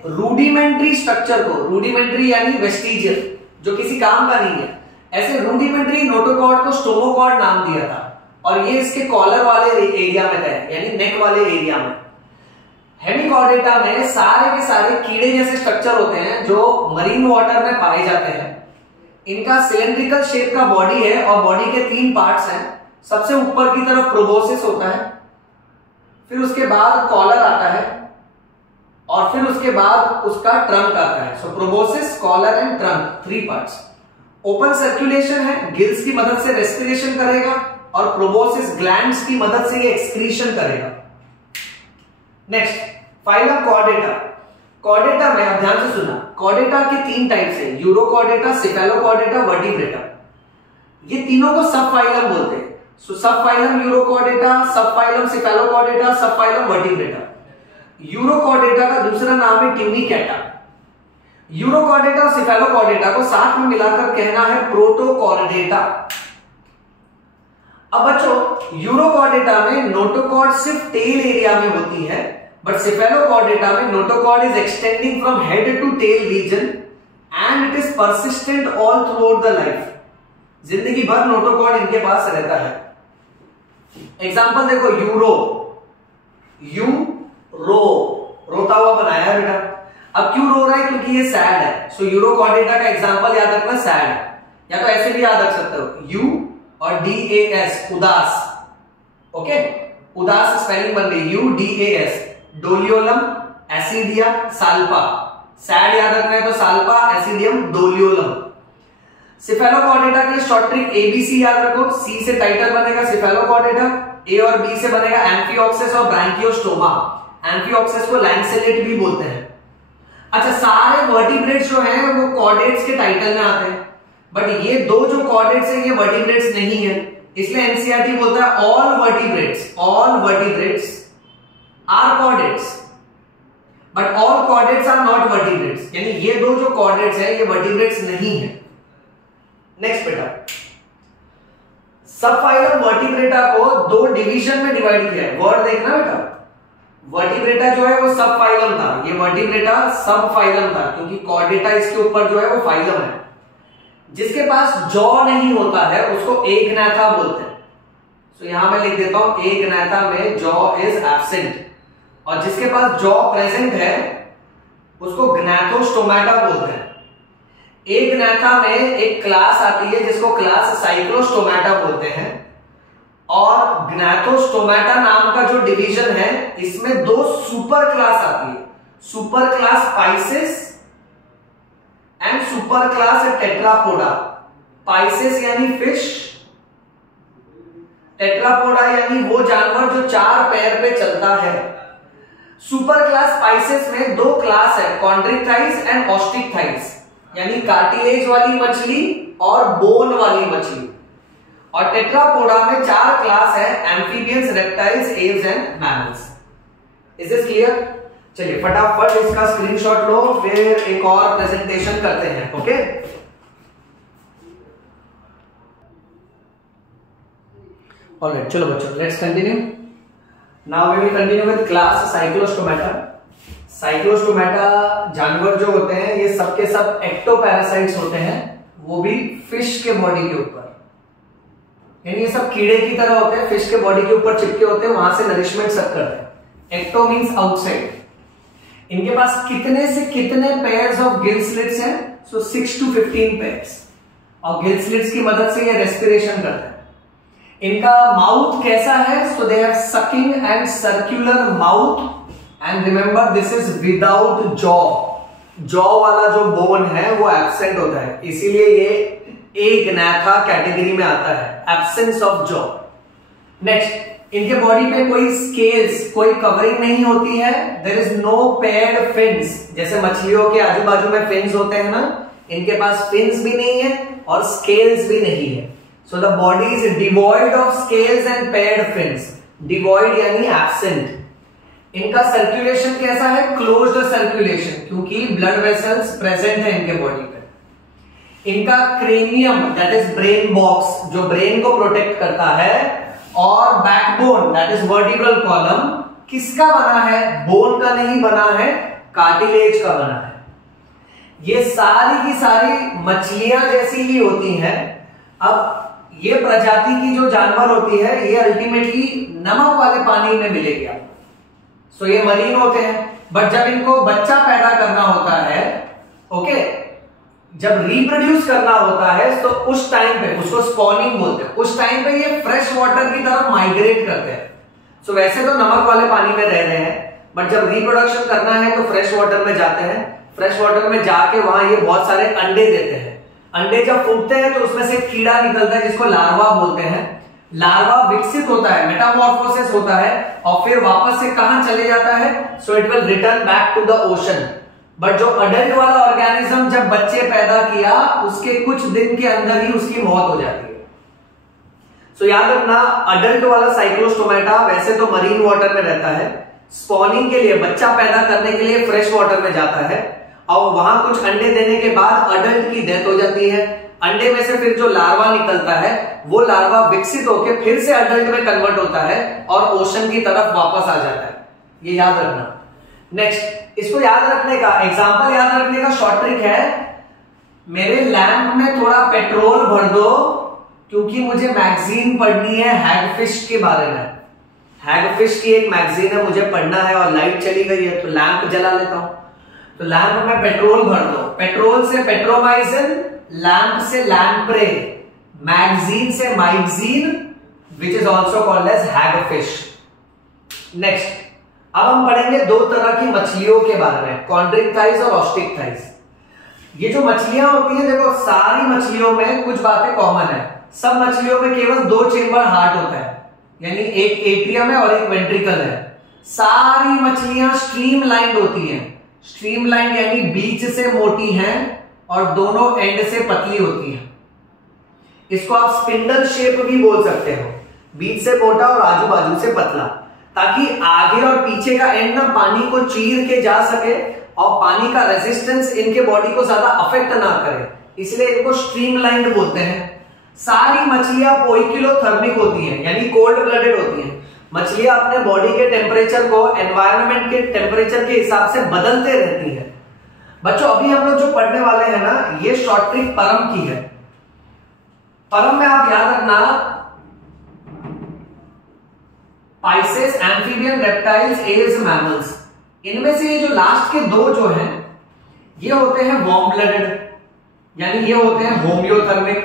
रूडिमेंट्री स्ट्रक्चर को, रूडिमेंट्री यानी वेस्टिजियल, जो किसी काम का नहीं है, ऐसे रूडिमेंट्री नोटोकॉर्ड को स्टोमोकॉर्ड नाम दिया था और ये इसके कॉलर वाले एरिया में था, यानी नेक वाले एरिया में। हेमिकॉर्डेटा में सारे के सारे कीड़े जैसे स्ट्रक्चर होते हैं जो मरीन वाटर में पाए जाते हैं। इनका सिलेंड्रिकल शेप का बॉडी है और बॉडी के 3 पार्ट्स हैं। सबसे ऊपर की तरफ प्रोबोसिस होता है, फिर उसके बाद कॉलर आता है और फिर उसके बाद उसका ट्रंक आता है। So proboscis, collar and trunk, 3 parts. Open circulation है, गिल्स की मदद से रेस्पिरेशन करेगा और प्रोबोसिस ग्लैंड्स की मदद से ये एक्सक्रीशन करेगा। Next phylum Chordata. कॉर्डेटा में आप ध्यान से सुनना, कॉर्डेटा के 3 टाइप्स है, यूरोकॉर्डेटा, सेफेलोकॉर्डेटा, वर्टिब्रेटा। ये तीनों को सब फाइलम बोलते हैं। सो सब फाइलम यूरोकॉर्डेटा, सब फाइलम सेफेलोकॉर्डेटा, सब फाइलम वर्टिब्रेटा। यूरोकॉर्डेटा का दूसरा नाम है ट्यूनिकेटा। यूरोकॉर्डेटा और सेफेलोकॉर्डेटा को साथ में मिलाकर कहना है प्रोटोकॉर्डेटा। अब बच्चों यूरोकॉर्डेटा में नोटोकॉर्ड सिर्फ टेल एरिया में होती है, बट सेफेलोकॉर्डेटा में notochord is extending from head to tail region and it is persistent all throughout the life. जिंदगी भर नोटोकॉर्ड इनके पास रहता है। एग्जांपल देखो, यूरो, यू रो, रोता हुआ बनाया है बेटा। अब क्यों रो रहा है? क्योंकि ये सैड है। सो यूरोकॉर्डेटा का एग्जांपल याद रखना सैड, या तो ऐसे भी याद रख सकते हो, यू और DAS, उदास। ओके, उदास स्पेलिंग बन गई, UDAS। Doliolum, ascidia, salpa. Sad याद रखना है तो साल्पा, एसिडियम, डोलियोलम। सिफेलोकॉर्डेटा के लिए शॉर्ट ट्रिक एबीसी याद रखो। सी से टाइटल बनेगा सिफेलोकॉर्डेटा, ए और बी से बनेगा एम्फिऑक्सेस और ब्रांकियोस्टोमा। एम्फिऑक्सेस को लैंसेलेट भी बोलते हैं। अच्छा, सारे वर्टिब्रेट्स जो हैं वो कॉर्डेट्स के टाइटल में आते हैं, बट ये दो जो कॉर्डेट्स हैं ये वर्टिब्रेट्स नहीं है, इसलिए एनसीईआरटी बोलता है all vertebrates are chordates, but all chordates are not vertebrates, यानी ये दो जो कॉर्डेट्स हैं ये वर्टिब्रेट्स नहीं है। नेक्स्ट बेटा, सबफाइलम वर्टिब्रेटा को दो डिवीजन में डिवाइड किया है। वर्ड देखना बेटा, वर्टिब्रेटा जो है वो सब फाइलम था, ये वर्टिब्रेटा सब फाइलम था क्योंकि कॉर्डेटा इसके ऊपर जो है वो फाइलम है। जिसके पास जॉ नहीं होता है उसको एग्नैथा बोलते हैं। तो यहां मैं लिख देता हूं एग्नैथा में जॉ इज एब्सेंट, और जिसके पास जॉ प्रेजेंट है उसको ग्नैथोस्टोमेटा बोलते हैं। एग्नैथा में एक क्लास आती है जिसको क्लास साइक्लोस्टोमेटा बोलते हैं, और ग्नैथोस्टोमेटा नाम का जो डिवीजन है इसमें दो सुपर क्लास आती है, super class Pisces and super class Tetrapoda. Pisces यानी फिश, टेट्रापोडा यानी वो जानवर जो चार पैर पे चलता है। सुपर क्लास पाइसेस में दो क्लास है, कॉन्ड्रिक्टाइज एंड ऑस्टिकटाइज, यानी कार्टिलेज वाली मछली और बोन वाली मछली। और टेट्रापोडा में चार क्लास है, amphibians, reptiles, Aves and mammals. Is this clear? चलिए फटाफट इसका स्क्रीनशॉट लो, फिर एक और प्रेजेंटेशन करते हैं। ओके, ऑलराइट, चलो बच्चों let's continue. Now we will continue with class cyclostomata. Cyclostomata जानवर जो होते हैं ये सब के सब एक्टोपैरासाइट्स होते हैं, वो भी फिश के बॉडी के ऊपर, यानी ये सब कीड़े की तरह होते हैं, फिश के बॉडी के ऊपर चिपके होते हैं, वहां से नरिशमेंट सब करते हैं। Ecto means outside. इनके पास कितने से कितने पेयर्स ऑफ गिल स्लिट्स हैं? सो 6 to 15 पेयर्स, और गिल स्लिट्स की मदद से ये रेस्पिरेशन करते हैं। इनका माउथ कैसा है? So they have sucking and circular mouth, and remember this is without jaw. Jaw वाला जो बोन है वो एब्सेंट होता है, इसीलिए ये एग्नैथा कैटेगरी में आता है, एब्सेंस ऑफ जॉ। नेक्स्ट, इनके बॉडी पे कोई स्केल्स, कोई कवरिंग नहीं होती है। There is no paired fins, जैसे मछलियों के आजू बाजू में फिन्स होते हैं ना, इनके पास फिन्स भी नहीं है और स्केल्स भी नहीं है। So the body is devoid of scales and paired fins. Devoid यानी एब्सेंट। इनका सर्कुलेशन कैसा है? क्लोज्ड सर्कुलेशन, क्योंकि ब्लड वेसल्स प्रेजेंट है इनके बॉडी पे। इनका cranium that is brain box, जो ब्रेन को प्रोटेक्ट करता है, और backbone that is vertebral column किसका बना है? बोन का नहीं बना है, कार्टिलेज का बना है। ये सारी की सारी मछलियां जैसी ही होती हैं। अब ये प्रजाति की जो जानवर होती है ये अल्टीमेटली नमक वाले पानी में मिलेगी आपको। सो ये मरीन होते हैं, बट जब इनको बच्चा पैदा करना होता है, ओके, जब रिप्रोड्यूस करना होता है तो उस टाइम पे उसको स्पॉनिंग बोलते हैं। उस टाइम पे ये फ्रेश वाटर की तरफ माइग्रेट करते हैं। सो वैसे तो नमक वाले पानी में रह रहे हैं, बट जब रिप्रोडक्शन करना है तो फ्रेश वाटर में जाते हैं। फ्रेश वाटर में जाके वहां ये बहुत सारे अंडे देते हैं। अंडे जब फूटते हैं तो उसमें से कीड़ा निकलता है जिसको लार्वा बोलते हैं। लार्वा विकसित होता है, मेटामॉर्फोसिस होता है, और फिर वापस से कहां चले जाता है? So it will return back to the ocean. But जो अडल्ट वाला ऑर्गेनिज्म जब बच्चे पैदा किया उसके कुछ दिन के अंदर ही उसकी मौत हो जाती है। सो याद रखना, अडल्ट वाला साइक्लोस्टोमेटा वैसे तो मरीन वाटर में रहता है, स्पॉनिंग के लिए, बच्चा पैदा करने के लिए फ्रेश वाटर में जाता है, और वहां कुछ अंडे देने के बाद अडल्ट की डेथ हो जाती है। अंडे में से फिर जो लार्वा निकलता है वो लार्वा विकसित होकर फिर से अडल्ट में कन्वर्ट होता है और ओशन की तरफ वापस आ जाता है। ये याद रखना। नेक्स्ट, इसको याद रखने का, एग्जांपल याद रखने का शॉर्ट ट्रिक है, मेरे लैंप में थोड़ा पेट्रोल भर दो क्योंकि मुझे मैगजीन पढ़नी है हैगफिश के बारे में। हैगफिश की एक मैगजीन है, मुझे पढ़ना है, और लाइट चली गई है तो लैंप जला लेता हूं। तो लैंप में पेट्रोल भर दो, पेट्रोल से पेट्रोमाइसिन, लैंप से लैंप्रे, मैगजीन से myxine, which is also called as hagfish. Next, अब हम पढ़ेंगे दो तरह की मछलियों के बारे में, कॉन्ड्रिक्टाइज और ऑस्टिकटाइज। ये जो मछलियां होती हैं, देखो सारी मछलियों में कुछ बातें कॉमन है। सब मछलियों में केवल 2 चेम्बर हार्ट होता है, यानी एक एट्रियम है और एक वेंट्रिकल है। सारी मछलियां स्ट्रीमलाइंड होती हैं। स्ट्रीमलाइंड यानी बीच से मोटी हैं और दोनों एंड से पतली होती हैं। इसको आप स्पिंडल शेप भी बोल सकते हो, बीच से मोटा और आजू बाजू से पतला, ताकि आगे और पीछे का एंड ना पानी को चीर के जा सके और पानी का रेजिस्टेंस इनके बॉडी को ज्यादा अफेक्ट ना करे, इसलिए इनको स्ट्रीमलाइंड बोलते हैं। सारी मछलियां पोइकिलोथर्मिक होती हैं, यानी कोल्ड ब्लडेड होती हैं। मछलियां अपने बॉडी के टेम्परेचर को एनवायरनमेंट के टेम्परेचर के हिसाब से बदलते रहती है। बच्चों अभी हम लोग जो पढ़ने वाले हैं ना, ये शॉर्ट ट्रिक परम की है। परम में आप याद रखना, Pisces, amphibian, reptiles, Aves, mammals, इनमें से ये जो लास्ट के 2 जो हैं ये होते हैं वार्म ब्लडेड, यानी ये होते हैं होम्योथर्मिक,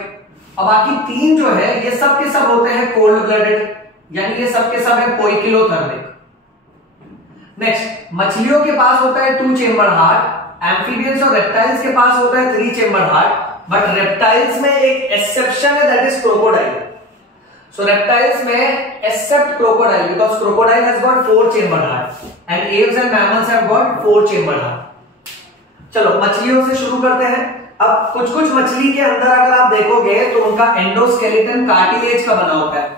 और बाकी 3 जो है ये सब के सब होते हैं कोल्ड ब्लडेड, यानी ये सब के सब है पोइकिलोथर्मिक। नेक्स्ट, मछलियों के पास होता है 2 चेम्बर हार्ट, एम्फीबियंस और रेप्टाइल्स के पास होता है 3 चेम्बर हार्ट, बट रेप्टाइल्स में एक एक्सेप्शन है, that is crocodile. So reptiles में except crocodile, because crocodile has got 4 chamber heart and aves and mammals have got 4 chamber heart. चलो मछलियों से शुरू करते हैं। अब कुछ कुछ मछली के अंदर अगर आप देखोगे तो उनका एंडोस्केलेटन कार्टिलेज का बना होता है।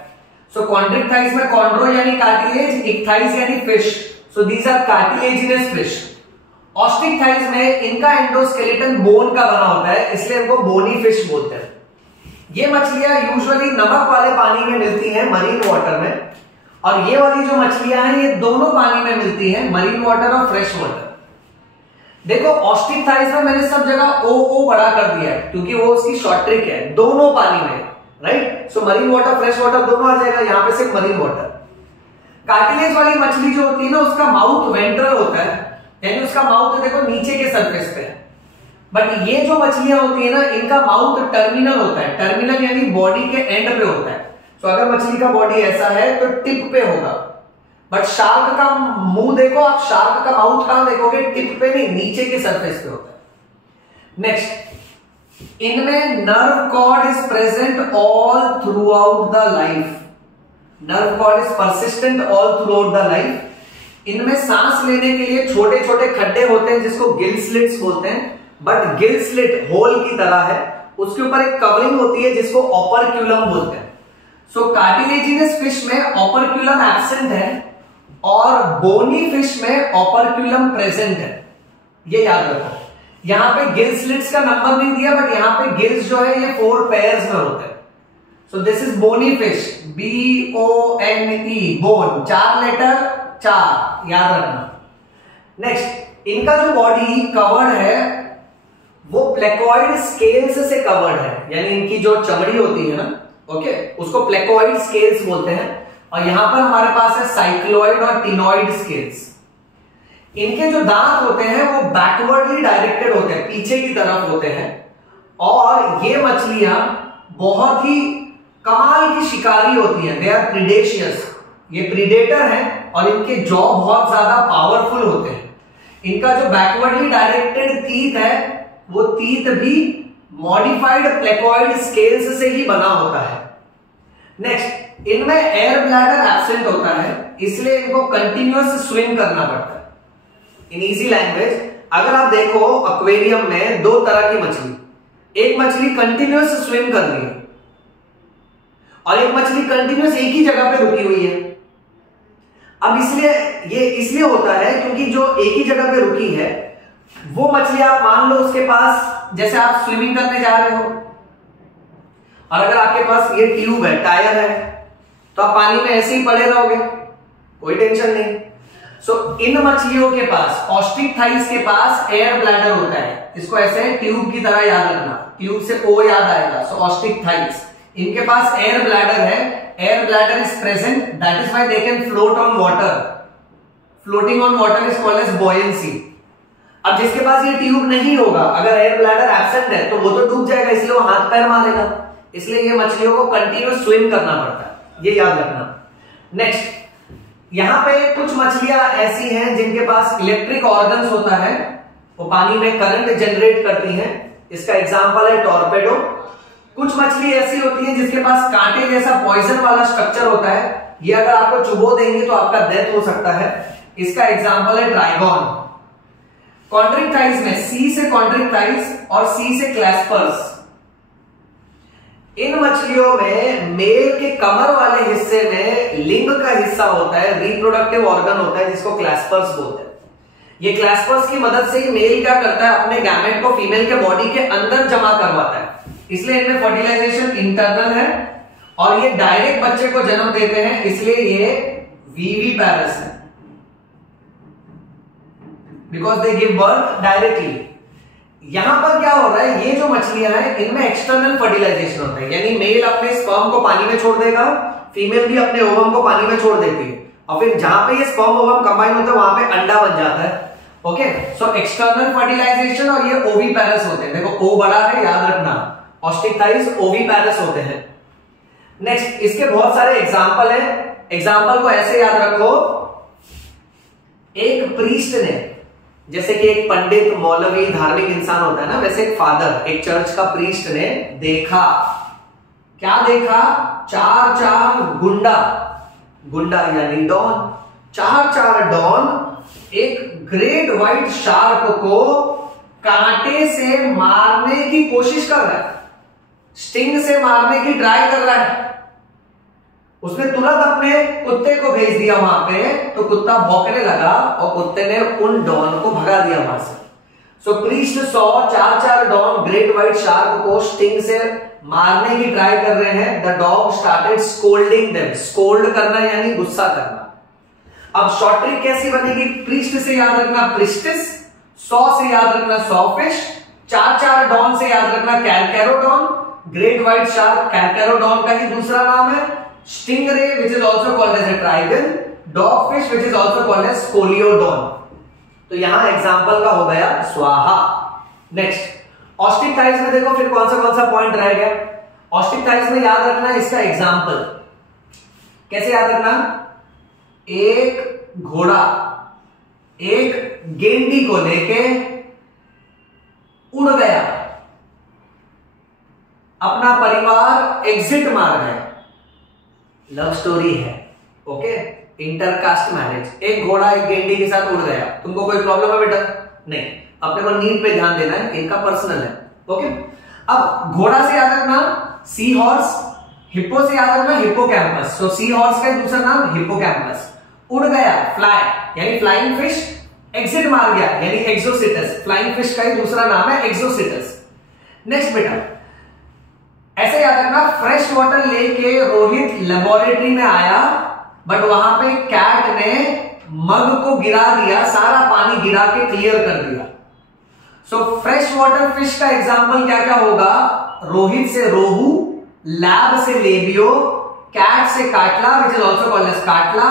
सो कॉन्ड्रिक्टाइज में कॉन्ड्रो यानी कार्टिलेज, इक्थाइज यानी fish, so these are cartilaginous fish. Osteichthyes में इनका एंडोस्केलेटन बोन का बना होता है, इसलिए इनको बोनी फिश बोलते हैं। ये मछलियां यूजुअली नमक वाले पानी में मिलती हैं, मरीन वाटर में, और ये वाली जो मछलियां हैं ये दोनों पानी में मिलती हैं, मरीन वाटर और फ्रेश वाटर। देखो ऑस्टिकथाइज में मैंने सब जगह ओ बड़ा कर दिया है, क्योंकि वो उसकी शॉर्ट ट्रिक है, दोनों पानी में, right. So marine water, fresh water दोनों आ जाएगा, यहां पे सिर्फ मरीन वाटर। कार्टिलेज वाली मछली जो होती है ना, उसका माउथ वेंट्रल होता है, यानी उसका माउथ देखो नीचे के सरफेस पे है। बट ये जो मछलियां होती है ना, इनका माउथ टर्मिनल होता है। टर्मिनल यानी बॉडी के एंड पे होता है। तो अगर मछली का बॉडी ऐसा है तो टिप पे होगा, बट शार्क का मुंह देखो आप, शार्क का माउथ कहां देखोगे, टिप पे नहीं, नीचे के सरफेस पे होता है। नेक्स्ट, इनमें nerve cord is present all throughout the life. Nerve cord is persistent all throughout the life. इनमें सांस लेने के लिए छोटे छोटे खड्डे होते हैं जिसको गिल स्लिट्स बोलते हैं, बट गिल स्लिट होल की तरह है, उसके ऊपर एक कवरिंग होती है जिसको ऑपरक्यूलम बोलते हैं। सो कार्टिलेजिनस फिश में ऑपरक्यूलम एब्सेंट है और बोनी फिश में ऑपरक्यूलम प्रेजेंट है, ये याद रखो। यहां पे गिल स्लिट्स का नंबर नहीं दिया, बट यहां पे गिल्स जो है ये 4 पेयर्स में होते हैं। So this is bony fish, BONE, bone, 4 letter 4, याद रखना। नेक्स्ट, इनका जो बॉडी कवर्ड है वो प्लेकॉइड स्केल्स से कवर्ड है, यानी इनकी जो चमड़ी होती है ना, ओके, उसको प्लेकॉइड स्केल्स बोलते हैं। और यहां पर हमारे पास है साइक्लॉइड और टिनॉइड स्केल्स। इनके जो दांत होते हैं वो बैकवर्डली डायरेक्टेड होते हैं, पीछे की तरफ होते हैं। और ये मछलियां बहुत ही कमाल की शिकारी होती हैं, दे आर प्रीडेशियस, ये प्रीडेटर हैं और इनके जॉ बहुत ज्यादा पावरफुल होते हैं। इनका जो बैकवर्डली डायरेक्टेड टीथ है वो टीथ भी मॉडिफाइड प्लेकॉइड स्केल्स से ही बना होता है। नेक्स्ट, इनमें एयर ब्लैडर एब्सेंट होता है, इसलिए इनको कंटिन्यूअस स्विम करना पड़ता है। इन इजी लैंग्वेज, अगर आप देखो एक्वेरियम में 2 तरह की मछली, एक मछली कंटिन्यूअस स्विम कर रही है और एक मछली कंटिन्यूअस एक ही जगह पे रुकी हुई है। अब इसलिए होता है क्योंकि जो एक ही जगह पे रुकी है वो मछली, आप मान लो उसके पास, जैसे आप स्विमिंग करने जा रहे हो और अगर आपके पास ये ट्यूब है, टायर है, तो आप पानी में ऐसे ही पड़े रहोगे, कोई टेंशन नहीं। सो इन मछलियों के पास, ऑस्ट्रिकथाइज के पास एयर ब्लैडर होता है, इसको ऐसे ट्यूब की तरह याद रखना, ट्यूब से ओ याद आएगा। सो ऑस्ट्रिकथाइज, इनके पास एयर ब्लैडर है, air bladder is present, that is why they can float on water. Floating on water is called as buoyancy. अब जिसके पास ये ट्यूब नहीं होगा, अगर एयर ब्लैडर एब्सेंट है तो वो तो डूब जाएगा, इसलिए वो हाथ पैर मारेगा, इसलिए ये मछलियों को कंटिन्यूअस स्विम करना पड़ता है, ये याद रखना। नेक्स्ट, यहां पे कुछ मछलियां ऐसी हैं जिनके पास इलेक्ट्रिक ऑर्गन्स होता है, वो पानी में करंट जनरेट करती हैं। इसका एग्जांपल है टॉर्पेडो। कुछ मछली ऐसी होती है जिसके पास कांटे जैसा पॉइजन वाला स्ट्रक्चर होता है, ये अगर आपको चुबो देंगे तो आपका डेथ हो सकता है। इसका एग्जांपल है ट्राइगॉन। कॉन्ट्रिक्टाइज में सी से कॉन्ट्रिक्टाइज और सी से क्लैस्पर्स। इन मछलियों में मेल के कमर वाले हिस्से में लिंग का हिस्सा होता है, रिप्रोडक्टिव ऑर्गन होता है, जिसको क्लैस्पर्स बोलते हैं। ये क्लैस्पर्स की मदद से ही मेल क्या करता है, अपने गैमेट को फीमेल के बॉडी के अंदर जमा करवाता है, इसलिए इनमें फर्टिलाइजेशन इंटरनल है। और ये डायरेक्ट बच्चे को जन्म देते हैं, इसलिए ये विविपैरस है, because they give birth directly. यहां पर क्या हो रहा है, ये जो मछलियां हैं इनमें एक्सटर्नल फर्टिलाइजेशन होता है, यानी मेल अपने स्पर्म को पानी में छोड़ देगा, फीमेल भी अपने ओवम को पानी में छोड़ देती है, और फिर जहां पे ये स्पर्म ओवम कंबाइन होता है वहां पे अंडा बन जाता है। ओके, सो एक्सटर्नल फर्टिलाइजेशन, और ये ओविपैरस होते हैं। देखो ओ बड़ा है, याद रखना, ऑस्टिकटाइज ओविपैरस होते हैं। नेक्स्ट, इसके बहुत सारे एग्जाम्पल है। एग्जाम्पल को ऐसे याद रखो, एक प्रीस्ट ने, जैसे कि एक पंडित, मौलवी, धार्मिक इंसान होता है ना, वैसे एक फादर, एक चर्च का प्रीस्ट ने देखा, क्या देखा, चार चार गुंडा, गुंडा यानी डॉन, चार डॉन एक ग्रेट व्हाइट शार्क को कांटे से मारने की कोशिश कर रहा है, स्टिंग से मारने की ट्राई कर रहा है। उसने तुरंत अपने कुत्ते को भेज दिया वहां पे, तो कुत्ता भौंकने लगा और कुत्ते ने उन डॉन को भगा दिया वहां से। सो प्रीस्ट सॉ चार डॉन ग्रेट व्हाइट शार्क को स्टिंग से मारने की ट्राई कर रहे हैं। The dog started scolding them. Scold करना यानी गुस्सा करना। अब शॉर्ट ट्रिक कैसी बनेगी, प्रीस्ट से याद रखना प्रिस्टिस, सॉ से याद रखना सॉफिश, चार डॉन से याद रखना carcharodon, great white shark carcharodon का ही दूसरा नाम है, stingray which is also called as a trygon, dogfish which is also called as scoliodon. तो यहां एग्जांपल का हो गया स्वाहा। नेक्स्ट, ऑस्टिकटाइज में देखो फिर कौन सा पॉइंट रह गया। ऑस्टिकटाइज में याद रखना इसका एग्जांपल कैसे याद रखना, एक घोड़ा एक गेंडी को लेके उड़ गया, अपना परिवार एग्जिट मार गए, लव स्टोरी है। ओके, इंटरकास्ट मैरिज, एक घोड़ा एक गेंडी के साथ उड़ गया। तुमको कोई प्रॉब्लम है बेटा? नहीं, अपने को नीड पे ध्यान देना है, इनका पर्सनल है। ओके, अब घोड़ा से याद रखना सी हॉर्स, हिप्पो से याद रखना हिप्पोकैम्पस। सो सी हॉर्स का दूसरा नाम हिप्पोकैम्पस। उड़ गया फ्लाई यानी फ्लाइंग फिश, एग्जिट मार गया यानी एक्सोसिटस। फ्लाइंग फिश का ही दूसरा नाम है एक्सोसिटस। नेक्स्ट बेटा, ऐसे याद रखना फ्रेश वाटर लेके रोहित लेबोरेटरी में आया, बट वहां पे कैट ने मग को गिरा दिया, सारा पानी गिरा के क्लियर कर दिया। सो फ्रेश वाटर फिश का एग्जांपल क्या क्या होगा, रोहित से रोहू, लैब से लेबियो, कैट से catla which is also called as catla,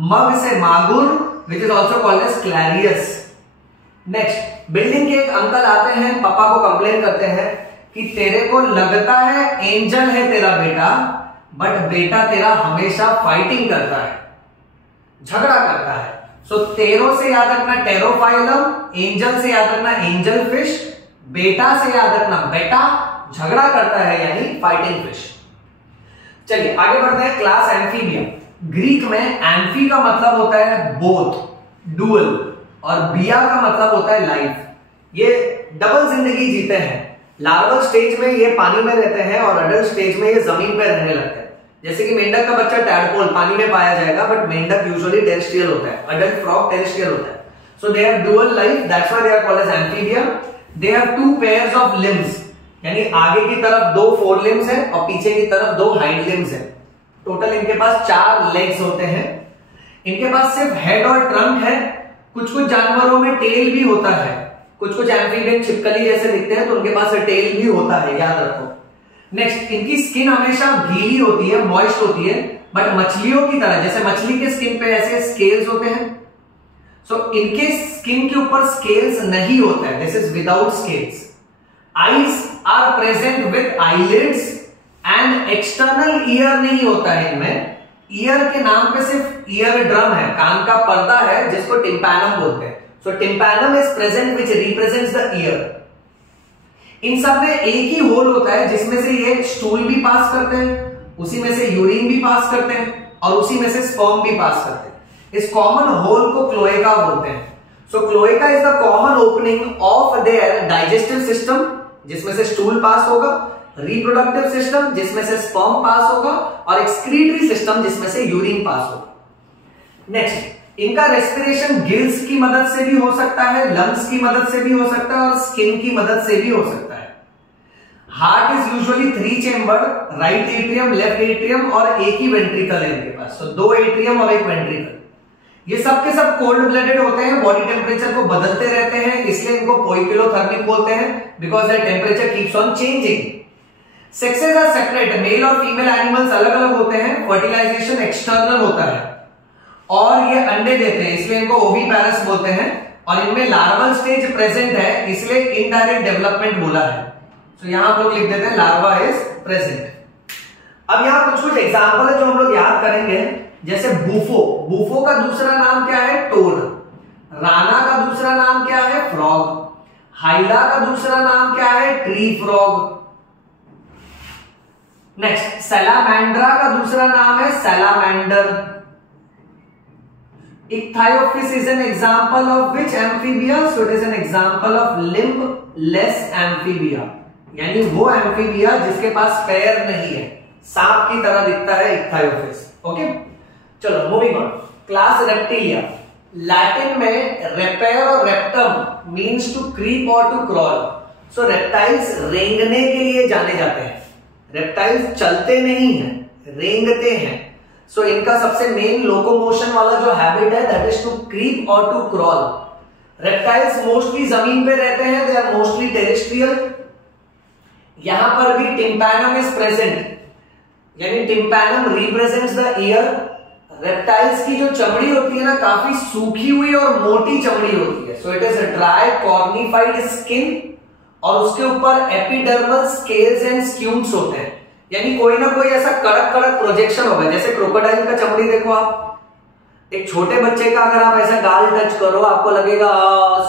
mug से magur which is also called as clarias. Next, building के एक अंकल आते हैं, पापा को कंप्लेन करते हैं कि तेरे को लगता है एंजल है तेरा बेटा, बट बेटा तेरा हमेशा फाइटिंग करता है, झगड़ा करता है। सो टेरो से याद रखना टेरोफाइलम, एंजल से याद रखना एंजल फिश, बेटा से याद रखना बेटा, झगड़ा करता है यानी फाइटिंग फिश। चलिए आगे बढ़ते हैं। Class amphibia. ग्रीक में एम्फी का मतलब होता है बोथ, डुअल, और बिया का मतलब होता है लाइफ। ये डबल जिंदगी जीते हैं। लार्वल स्टेज में ये पानी में रहते हैं और अडल्ट स्टेज में ये जमीन पर रहने लगते हैं। जैसे कि मेंढक का बच्चा टैडपोल पानी में पाया जाएगा, बट मेंढक यूजुअली टेरेस्ट्रियल होता है, अडल्ट फ्रॉग टेरेस्ट्रियल होता है। So they have dual life, that's why they are called as amphibia. They have two pairs of limbs, यानी आगे की तरफ 2 फोर लिम्स है और पीछे की तरफ 2 हाइंड लिम्स है। टोटल इनके पास 4 लेग्स होते हैं। इनके पास सिर्फ हेड और ट्रंक है। कुछ जानवरों में टेल भी होता है, कुछ एम्फीबियन छिपकली जैसे दिखते हैं तो उनके पास टेल भी होता है, याद रखो। नेक्स्ट, इनकी स्किन हमेशा गीली होती है, मॉइस्ट होती है, बट मछलियों की तरह, जैसे मछली के स्किन पे ऐसे स्केल्स होते हैं, सो इनके स्किन के ऊपर स्केल्स नहीं होता है, this is without scales. Eyes are present with eyelids and external ear नहीं होता है इनमें। ईयर के नाम पे सिर्फ ईयर ड्रम है, कान का पर्दा है जिसको टिम्पैनम बोलते हैं, so tympanum is present which represents the ear. इन सब में एक ही होल होता है जिसमें से ये स्टूल भी पास करते हैं, उसी में से यूरिन भी पास करते हैं और उसी में से स्पर्म भी पास करते हैं। इस कॉमन होल को क्लोएका बोलते हैं। So cloaca is the common opening of their digestive system जिसमें से स्टूल पास होगा, रिप्रोडक्टिव सिस्टम जिसमें से स्पर्म पास होगा और एक्सक्रीटरी सिस्टम जिसमें से यूरिन पास होगा। नेक्स्ट, इनका रेस्पिरेशन गिल्स की मदद से भी हो सकता है, लंग्स की मदद से भी हो सकता है और स्किन की मदद से भी हो सकता है। Heart is usually 3 chambered, right atrium, left atrium और एक ही वेंट्रिकल है इनके पास। तो 2 एट्रियम और 1 वेंट्रिकल। ये सब के सब कोल्ड ब्लडेड होते हैं, बॉडी टेम्परेचर को बदलते रहते हैं, इसलिए इनको पोइकिलोथर्मिक बोलते हैं because that temperature keeps on changing. Sexes are separate, male और फीमेल एनिमल्स अलग अलग होते हैं। फर्टिलाइजेशन एक्सटर्नल होता है और ये अंडे देते हैं, इसलिए इनको ओविपैरस बोलते हैं। और इनमें लार्वल स्टेज प्रेजेंट है, इसलिए इनडायरेक्ट डेवलपमेंट बोला है। तो यहां आप लोग लिख देते हैं लार्वा इज प्रेजेंट। अब यहां कुछ कुछ एग्जांपल है जो हम लोग याद करेंगे, जैसे बूफो। बूफो का दूसरा नाम क्या है? टोड। राना का दूसरा नाम क्या है? फ्रॉग। हाइला का दूसरा नाम क्या है? Tree frog. नेक्स्ट, सैलामेंड्रा का दूसरा नाम है salamander. Ichthyophis is an example of which amphibia? So it is an example of limbless amphibia, यानी वो एम्फीबिया जिसके पास पैर नहीं है, सांप की तरह दिखता है इक्थायोफिस। ओके, चलो moving on. Class reptilia. Latin में रेपेर और रेप्टम मीन्स टू क्रीप और टू क्रॉल। सो रेप्टाइल्स रेंगने के लिए जाने जाते हैं। रेप्टाइल्स चलते नहीं हैं, रेंगते हैं। सो इनका सबसे मेन लोकोमोशन वाला जो हैबिट है दैट इज टू क्रीप और टू क्रॉल। रेप्टाइल्स मोस्टली जमीन पे रहते हैं, दे आर मोस्टली टेरेस्ट्रियल। यहां पर भी टिम्पैनम इज प्रेजेंट, यानी tympanum represents the year. Reptiles की जो चमड़ी होती है ना, काफी सूखी हुई और मोटी चमड़ी होती है। So it is a dry cornified skin और उसके ऊपर एपिडर्मल स्केल्स एंड स्क्यूट्स होते हैं, यानी कोई ना कोई ऐसा कड़क कड़क प्रोजेक्शन होगा। जैसे क्रोकोडाइल का चमड़ी देखो आप, एक छोटे बच्चे का अगर आप ऐसा गाल टच करो आपको लगेगा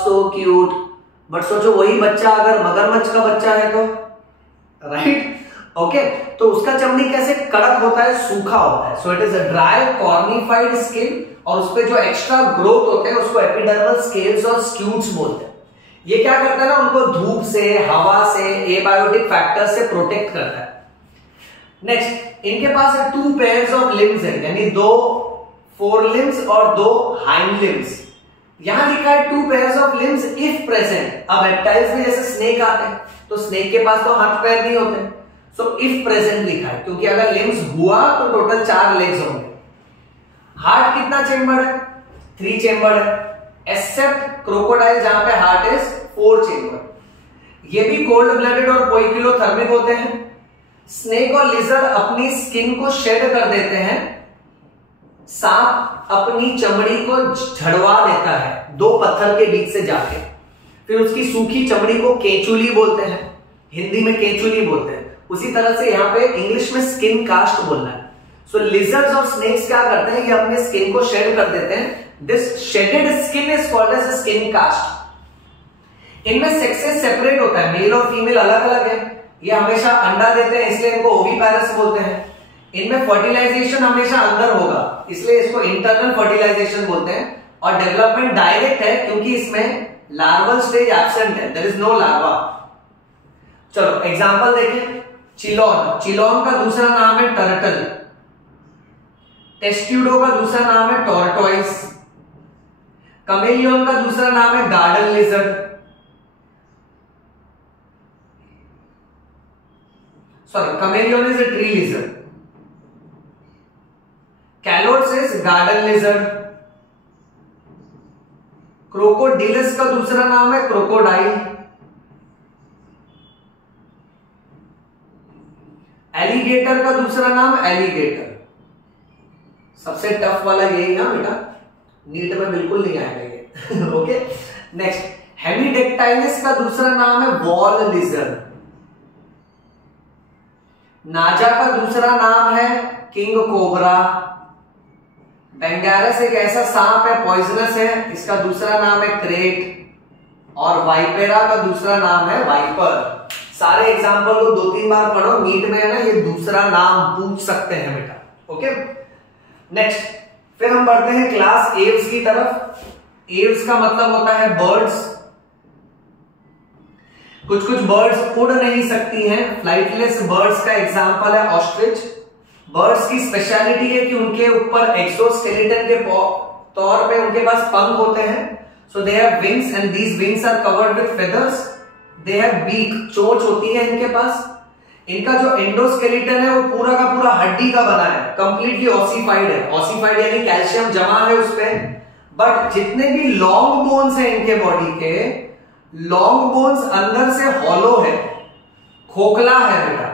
सो क्यूट, बट सोचो वही बच्चा अगर मगरमच्छ का बच्चा है तो, राइट? ओके, तो उसका चमड़ी कैसे कड़क होता है, सूखा होता है। So it is a dry cornified skin और उसपे जो एक्स्ट्रा ग्रोथ होते हैं उसको एपिडर्मल स्केल्स और स्क्यूट्स बोलते हैं। ये क्या करता है ना, उनको धूप से, हवा से, एबायोटिक फैक्टर से प्रोटेक्ट करता है। नेक्स्ट, इनके पास 2 पेयर्स ऑफ लिम्स है, यानी 2 फोर लिम्स और 2 हाइंड लिम्स। यहां लिखा है 2 pairs of limbs if present. अब रेप्टाइल्स में जैसे स्नेक आते हैं तो स्नेक के पास तो हाथ पैर नहीं होते, सो इफ प्रेजेंट लिखा है क्योंकि अगर लिम्स हुआ तो टोटल 4 लेग्स होंगे। हार्ट कितना चेम्बर्ड है? 3 चेम्बर्ड है, एक्सेप्ट क्रोकोडाइल जहां पे हार्ट इज 4 चेम्बर्ड। ये भी कोल्ड ब्लडेड और पोइकिलोथर्मिक होते हैं। स्नेक और लिजर्ड अपनी स्किन को शेड कर देते हैं, सांप अपनी चमड़ी को झड़वा देता है 2 पत्थर के बीच से जाके, फिर उसकी सूखी चमड़ी को केचुली बोलते हैं, हिंदी में केचुली बोलते हैं। उसी तरह से यहां पे इंग्लिश में स्किन कास्ट बोलना है। सो लिजर्ड्स और स्नेक्स क्या करते हैं, ये अपने स्किन को शेड कर देते हैं। This shedded skin is called as skin cast. इनमें सेक्सेस सेपरेट होता है, मेल और फीमेल अलग अलग है। ये हमेशा अंडा देते हैं इसलिए इनको ओविपैरस बोलते हैं। इनमें फर्टिलाइजेशन हमेशा अंदर होगा इसलिए इसको इंटरनल फर्टिलाइजेशन बोलते हैं। और डेवलपमेंट डायरेक्ट है क्योंकि इसमें लार्वल स्टेज एब्सेंट है, देयर इज नो लार्वा। चलो एग्जांपल देखें। चिलॉन, चिलॉन का दूसरा नाम है टर्टल। टेस्ट्यूडो का दूसरा नाम है टॉर्टोइस। कमेलियन का दूसरा नाम है garden lizard. Sorry, chameleon is a tree lizard. Calots is garden lizard. Crocodilus का दूसरा नाम है क्रोकोडाइल। एलिगेटर का दूसरा नाम एलिगेटर। सबसे टफ वाला यही है बेटा, नीट में बिल्कुल नहीं आएगा ये। ओके, नेक्स्ट, हेमीडेक्टाइलिस का दूसरा नाम है वॉल लिजर्ड। नाजा का दूसरा नाम है किंग कोबरा। पेंगैरस एक ऐसा सांप है, पॉइजनस है, इसका दूसरा नाम है क्रेट, और वाइपेरा का दूसरा नाम है वाइपर। सारे एग्जाम्पल को 2-3 बार पढ़ो, नीट में है ना ये दूसरा नाम पूछ सकते हैं बेटा। ओके, नेक्स्ट फिर हम बढ़ते हैं क्लास एव्स की तरफ। एव्स का मतलब होता है बर्ड्स। कुछ कुछ बर्ड्स उड़ नहीं सकती हैं, फ्लाइटलेस बर्ड्स का एग्जांपल है ऑस्ट्रिच। बर्ड्स की स्पेशलिटी है कि उनके ऊपर एक्सोस्केलेटन के तौर पे उनके पास पंख होते हैं। So they have wings and these wings are covered with feathers. They have beak, चोंच होती है इनके पास। इनका जो एंडोस्केलेटन है वो पूरा का पूरा हड्डी का बना है, कंप्लीटली ऑसिफाइड है। ऑसिफाइड यानी कैल्शियम जमा है उस पे। बट जितने भी लॉन्ग बोन्स हैं इनके बॉडी के, लॉन्ग बोन्स अंदर से हॉलो है, खोखला है बेटा।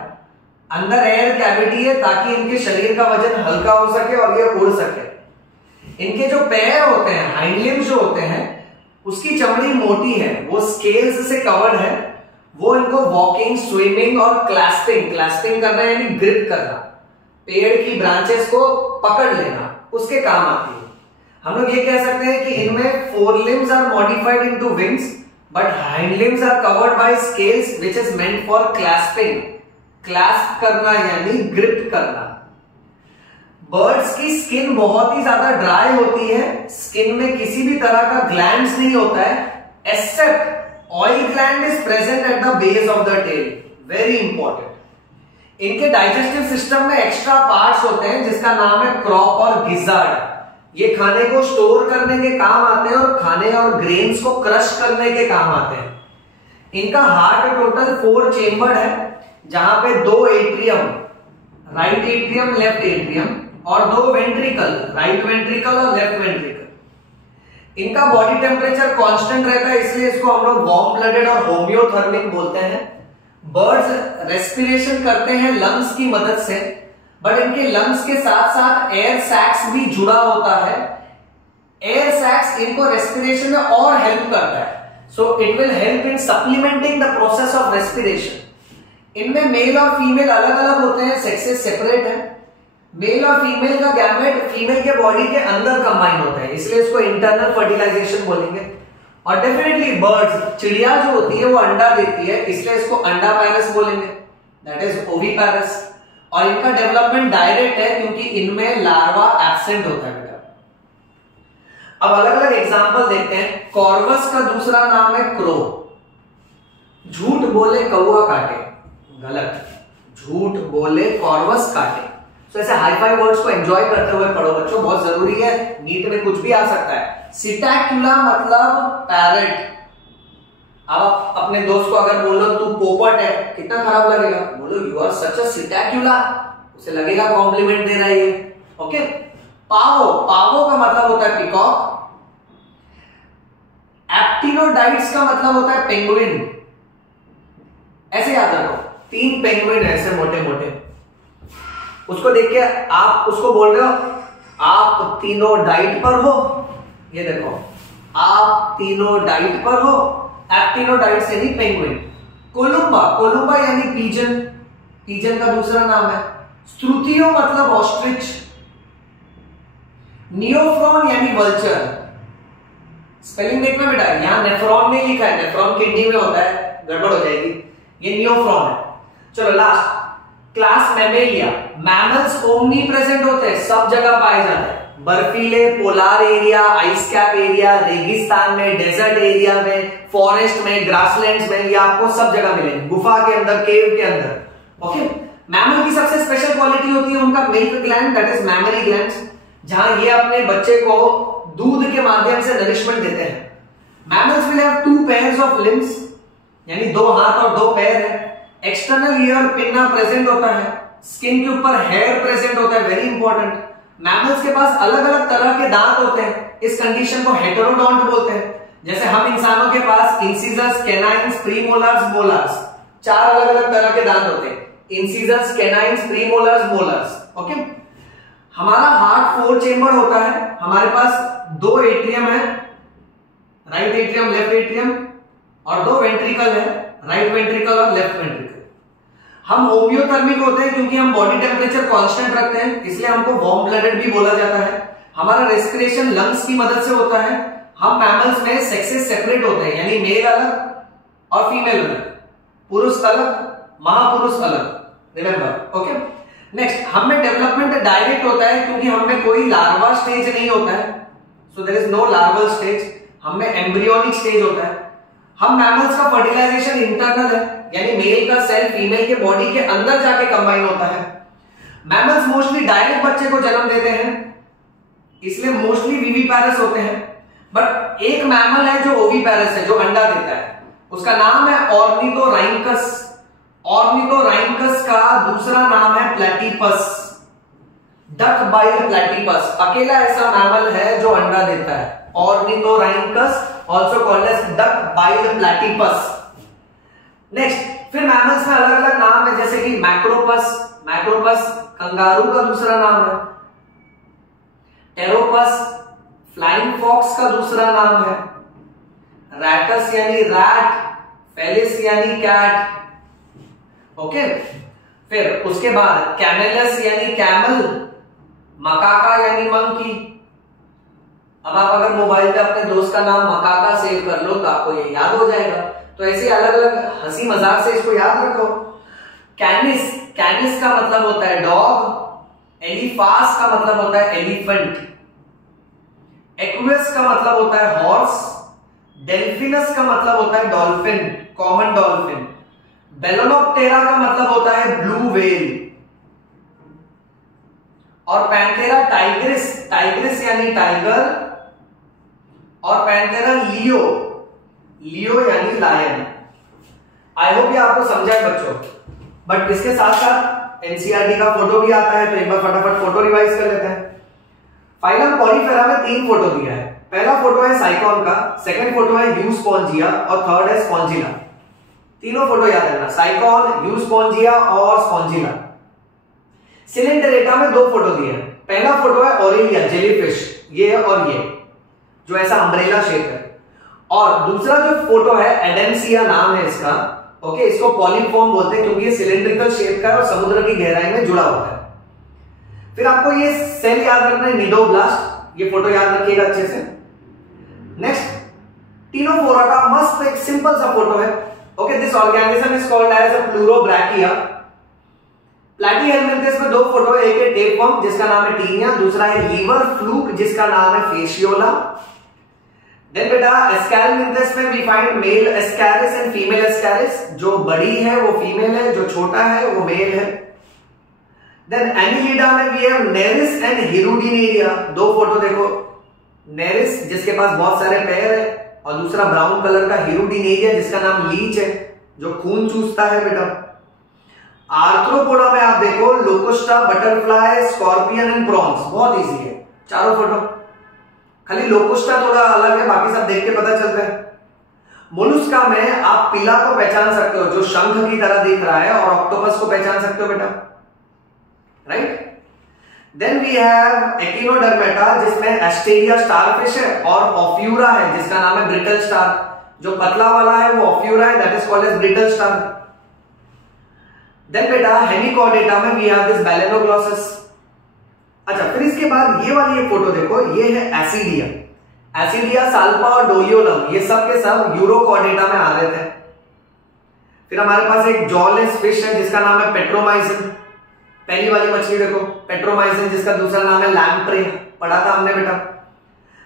अंदर एयर कैविटी है ताकि इनके शरीर का वजन हल्का हो सके और ये उड़ सके। इनके जो पैर होते हैं, हाइंड लिम्स जो होते हैं, उसकी चमड़ी मोटी है, वो स्केल्स से कवर्ड है। वो इनको वॉकिंग, स्विमिंग और क्लैस्पिंग करना यानी ग्रिप करना, पेड़ की ब्रांचेस को पकड़ लेना, उसके काम आती है। हम लोग ये कह सकते हैं कि इनमें fore limbs are modified into wings but hind limbs are covered by scales which is meant for clasping. Clasp करना यानी ग्रिप करना। बर्ड्स की स्किन बहुत ही ज्यादा ड्राई होती है, स्किन में किसी भी तरह का ग्लैंड्स नहीं होता है, except oil gland is present at the base of the tail. Very important. इनके डाइजेस्टिव सिस्टम में एक्स्ट्रा पार्ट्स होते हैं जिसका नाम है क्रॉप और गिजार्ड। ये खाने को स्टोर करने के काम आते हैं और खाने और ग्रेन्स को क्रश करने के काम आते हैं। इनका हार्ट टोटल 4 चेम्बर्ड है, जहां पे 2 atrium, right atrium left atrium, और 2 वेंट्रिकल, राइट वेंट्रिकल और लेफ्ट वेंट्रिकल। इनका बॉडी टेम्परेचर कांस्टेंट रहता है, इसलिए इसको हम लोग वार्म ब्लडेड और होम्योथर्मिक बोलते हैं। बर्ड्स रेस्पिरेशन करते हैं लंग्स की मदद से, बट इनके लंग्स के साथ साथ एयर सैक्स भी जुड़ा होता है। एयर सैक्स इनको रेस्पिरेशन में और हेल्प करता है, so it will help in supplementing the process of respiration. इनमें मेल और फीमेल अलग अलग होते हैं, सेक्सेस सेपरेट है। मेल और फीमेल का गैमेट फीमेल के बॉडी के अंदर कंबाइन होता है, इसलिए इसको इंटरनल फर्टिलाइजेशन बोलेंगे। और डेफिनेटली बर्ड्स, चिड़िया जो होती है वो अंडा देती है, इसलिए इसको अंडा पैरस बोलेंगे, दैट इज ओविपैरस। और इनका डेवलपमेंट डायरेक्ट है क्योंकि इनमें लार्वा एब्सेंट होता है बेटा। अब अलग अलग एग्जांपल देखते हैं। कॉर्वस का दूसरा नाम है क्रो। झूठ बोले कौवा काटे, गलत। झूठ बोले कॉर्वस काटे। तो ऐसे हाई फाई वर्ड्स को एंजॉय करते हुए पढ़ो बच्चों, बहुत जरूरी है, नीट में कुछ भी आ सकता है। सिटैक्युला मतलब पैरेट। अब अपने दोस्त को अगर बोलो तू पोपट है, कितना खराब लगेगा। बोलो यू आर सच अ सिटैक्युला, उसे लगेगा कॉम्प्लीमेंट दे रहा है। ओके। पावो, पावो का मतलब होता है पिकॉक। एप्टिनोडाइट्स का मतलब होता है पेंगुइन। ऐसे याद रखो, 3 पेंगुइन है ऐसे मोटे मोटे, उसको देख के आप उसको बोल रहे हो आप तीनों डाइट पर हो। ये देखो, आप तीनों डाइट पर हो। एक्टिनोडाइट से नहीं पेंगुइन। कोलुम्बा, कोलुम्बा यानी पीजन, पीजन का दूसरा नाम है। स्ट्रुथियो मतलब ऑस्ट्रिच। नियोफ्रॉन यानी वल्चर। स्पेलिंग देखना बेटा, यहां नेफ्रॉन नहीं लिखा है, नेफ्रॉन किडनी में होता है, गड़बड़ हो जाएगी। ये नियोफ्रॉन है। चलो last class Mammalia. Mammals omni present होते हैं, सब जगह पाए जाते हैं। बर्फीले polar area, ice cap area, रेगिस्तान में, डेजर्ट एरिया में, फॉरेस्ट में, ग्रासलैंड्स में, ये आपको सब जगह मिलेंगे, गुफा के अंदर, केव के अंदर। ओके। मैमल की सबसे स्पेशल क्वालिटी होती है उनका milk gland, that is memory glands, जहां ये अपने बच्चे को दूध के माध्यम से नरिशमेंट देते हैं। Mammals will have 2 pairs of limbs, यानी 2 हाथ और 2 पैर है। एक्सटर्नल ईयर पिन्ना प्रेजेंट होता है, स्किन के ऊपर हेयर प्रेजेंट होता है, वेरी इंपॉर्टेंट। मैमल्स के पास अलग अलग तरह के दांत होते हैं, इस कंडीशन को हेटेरोडोंट बोलते हैं। जैसे हम इंसानों के पास इंसिजर्स, कैनाइन्स, प्रीमोलर्स, मोलर्स, 4 अलग अलग तरह के दांत होते हैं। Incisors, canines, premolars, molars. Okay. हमारा हार्ट 4 चेम्बर होता है, हमारे पास 2 एट्रियम है, राइट एट्रियम, लेफ्ट एट्रियम, और 2 वेंट्रिकल है, राइट वेंट्रिकल और लेफ्ट वेंट्रिकल। हम होम्योथर्मिक होते हैं क्योंकि हम बॉडी टेम्परेचर कांस्टेंट रखते हैं, इसलिए हमको वार्म ब्लडेड भी बोला जाता है। हमारा रेस्पिरेशन लंग्स की मदद से होता है। हम मैमल्स में सेक्सेस सेपरेट होते हैं, यानी मेल अलग और फीमेल अलग, पुरुष अलग, महापुरुष अलग, रिमेंबर, ओके। नेक्स्ट, हम में डेवलपमेंट डायरेक्ट होता है क्योंकि हम में कोई लार्वा स्टेज नहीं होता है, so there is no larval stage, हम में एम्ब्रियोनिक स्टेज होता है। हम मैमल्स का फर्टिलाइजेशन इंटरनल है, यानी मेल का सेल फीमेल के बॉडी के अंदर जाके कंबाइन होता है। मैमल्स मोस्टली डायरेक्ट बच्चे को जन्म देते हैं, इसलिए मोस्टली विविपैरस होते हैं। बट एक मैमल है जो ओविपैरस है, जो अंडा देता है, उसका नाम है ऑर्निथोराइंकस। ऑर्निथोराइंकस का दूसरा नाम है प्लैटिपस, डक बाइल प्लैटिपस। अकेला ऐसा मैमल है जो अंडा देता है, ornithorhynchus, also called as duck bill platypus. Next, फिर मैमल्स में अलग अलग नाम है, जैसे कि मैक्रोपस, मैक्रोपस कंगारू का दूसरा नाम है। टेरोपस फ्लाइंग फॉक्स का दूसरा नाम है। रैटस यानी रैट, फेलिस यानी कैट, ओके। फिर उसके बाद कैमेलस यानी कैमल, मकाका यानी मंकी। अब आप अगर मोबाइल पे अपने दोस्त का नाम मकाका सेव कर लो तो आपको ये याद हो जाएगा। तो ऐसे अलग अलग हंसी मजाक से इसको याद रखो। कैनिस, कैनिस का मतलब होता है डॉग। एलिफास का मतलब होता है एलिफेंट। एक्वेस का मतलब होता है हॉर्स। डेल्फिनस का मतलब होता है डॉल्फिन, कॉमन डॉल्फिन। बेलोनोप्टेरा का मतलब होता है ब्लू व्हेल। और पैंथेरा टाइग्रिस, टाइग्रिस यानी टाइगर। और पैंथेरा लियो, लियो यानी लायन। आई होप ये आपको समझा है बच्चों। बट इसके साथ साथ एनसीईआरटी का फोटो भी आता है, तो एक बार फटाफट फोटो रिवाइज कर लेते हैं। फाइलम पॉलीफेरा में 3 फोटो दिया है। पहला फोटो है साइकॉन का, सेकंड फोटो है यूस्पोंजिया और थर्ड है स्पॉन्जिला। तीनों फोटो याद रखना, साइकॉन, यूस्पोंजिया और स्पॉन्जिला। सिलेंडरेटा में 2 फोटो दिए हैं। पहला फोटो है ऑरेलिया जेलीफिश, ये और ये जो ऐसा अम्ब्रेला शेप है। और दूसरा जो फोटो है एडेंसिया नाम है इसका, ओके। इसको पॉलीफॉर्म बोलते हैं क्योंकि ये सिलेंड्रिकल शेप का है और समुद्र की गहराई में जुड़ा होता है। फिर आपको ये सेल याद रखना है, निडोब्लास्ट, ये फोटो याद रखिएगा अच्छे से। नेक्स्ट, टीनोफोरा का मस्त एक सिंपल सा फोटो है, okay. This organism is called as a pleurobrachia. Platyhelminthes में 2 फोटो है, एक है टेपवर्म जिसका नाम है टीनिया, दूसरा है लीवर फ्लूक जिसका नाम है फेशियोला। देन बेटा एस्कैलमिंथस में we find male ascaris and female ascaris. जो बड़ी है वो फीमेल है, जो छोटा है वो मेल है। देन एनिलिडा में we have nereis and hirudinaria. 2 photo देखो, नेरिस जिसके पास बहुत सारे पैर है और दूसरा ब्राउन कलर का हिरुडिनेरिया जिसका नाम लीच है, जो खून चूसता है बेटा। आर्थ्रोपोडा में आप देखो लोकोस्टा, बटरफ्लाई, स्कॉर्पियन एंड प्रॉन्स, बहुत इजी है चारों फोटो। खाली लोकोस्टा थोड़ा अलग है, बाकी सब देख के पता चलता है। मोलुस्का में आप पिला को पहचान सकते हो जो शंख की तरह दिख रहा है, और ऑक्टोपस को पहचान सकते हो बेटा, राइट। देन वी हैव एकिनोडर्मेटा जिसमें एस्टेरिया स्टारफिश है और ऑफ्यूरा है जिसका नाम है ब्रिटल स्टार। जो पतला वाला है वो ऑफ्यूरा है, that is called as brittle star. Then बेटा हेमिकॉर्डेटा में वी हैव दिस बैलेनोग्लॉसस। अच्छा, फिर इसके बाद ये वाली एक फोटो देखो, ये है एसिडिया। एसिडिया, साल्पा और डोरियोलम, ये सब के सब यूरोकॉर्डेटा में आ रहे थे। फिर हमारे पास एक जॉलेस फिश है जिसका नाम है पेट्रोमाइसिन। पहली वाली मछली देखो पेट्रोमाइसिन, जिसका दूसरा नाम है लैम्प्रे, पढ़ा था हमने बेटा।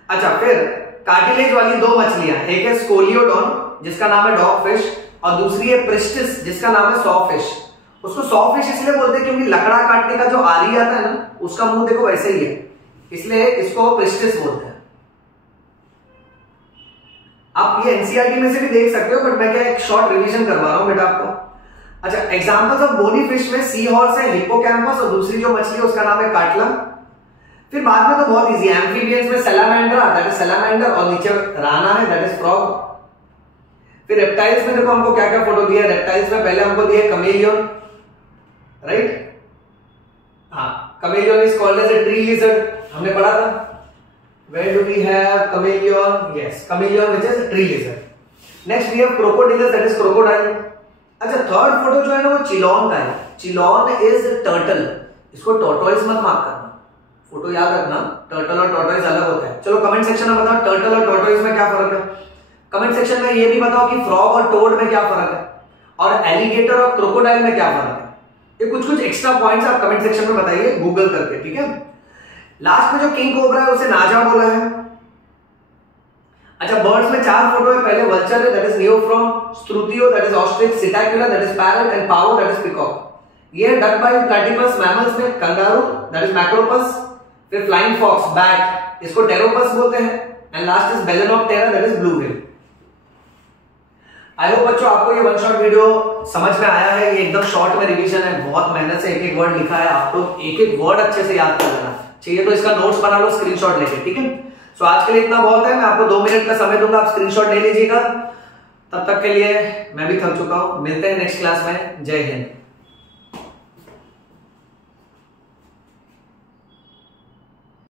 अच्छा, फिर कार्टिलेज वाली 2 मछलियां, एक है स्कोलियोडॉन जिसका नाम है डॉग फिश और दूसरी है प्रिस्टिस जिसका नाम है सॉ फिश। उसको सॉ फिश इसलिए बोलते हैं क्योंकि लकड़ा काटने का जो आरी आता है ना, उसका मुंह देखो वैसे ही है, इसलिए इसको प्रिस्टिस बोलते हैं। आप ये एनसीईआरटी में से भी देख सकते हो, बट मैं क्या एक शॉर्ट रिवीजन करवा रहा हूं बेटा आपको। अच्छा, एग्जांपल्स ऑफ बोनी फिश में सी हॉर्स है, हिप्पोकैम्पस, और दूसरी जो मछली है उसका नाम है काटला। फिर बाद में तो बहुत इजी है, एम्फीबियंस में सैलामेंडर, दैट इज सैलामेंडर, और नीचे राना है, दैट इज फ्रॉग। फिर रेप्टाइल्स में देखो हमको क्या क्या फोटो दिया है। रेप्टाइल्स में पहले हमको दिया कमेलियन, राइट। हाँ, chameleon is called as a tree lizard, हमने पढ़ा था। Where do we have chameleon? Yes, chameleon which is a tree lizard. Next we have crocodilus, that is crocodile. अच्छा, थर्ड फोटो जो है ना वो चिलॉन का है। चिलॉन इज टर्टल, इसको टॉर्टोइस मत मार्क करना, फोटो याद रखना, टर्टल और टॉर्टोइज अलग होता है। चलो कमेंट सेक्शन में बताओ टर्टल और टॉर्टोइज में क्या फर्क है। कमेंट सेक्शन में ये भी बताओ कि फ्रॉग और टोड में क्या फर्क है, और एलिगेटर और क्रोकोडाइल में क्या फर्क है। ये कुछ कुछ एक्स्ट्रा पॉइंट्स आप कमेंट सेक्शन में बताइए गूगल करके, ठीक है। लास्ट में जो किंग कोबरा है उसे नाजा बोला है। अच्छा, बर्ड्स में 4 फोटो है। पहले वल्चर है, that is neophron, struthio that is ostrich, psittacula that is parrot and pavo that is peacock. ये डक बाइट प्लैटिपस, मैमल्स में कंगारू दैट इज मैक्रोपस, फिर फ्लाइंग फॉक्स बैट, इसको टेरोपस बोलते हैं, and last is balaenoptera that is blue whale. I hope बच्चों आपको ये one shot video समझ में आया है। ये एकदम शॉर्ट में रिवीजन है, बहुत मेहनत से एक एक वर्ड लिखा है, आप लोग एक एक वर्ड अच्छे से याद कर लेना। चाहिए तो इसका नोट्स बना लो स्क्रीनशॉट लेके, ठीक है। सो आज के लिए इतना बहुत है, मैं आपको 2 मिनट का समय दूंगा, आप स्क्रीनशॉट ले लीजिएगा। तब तक के लिए मैं भी थक चुका हूं, मिलते हैं नेक्स्ट क्लास में। जय हिंद।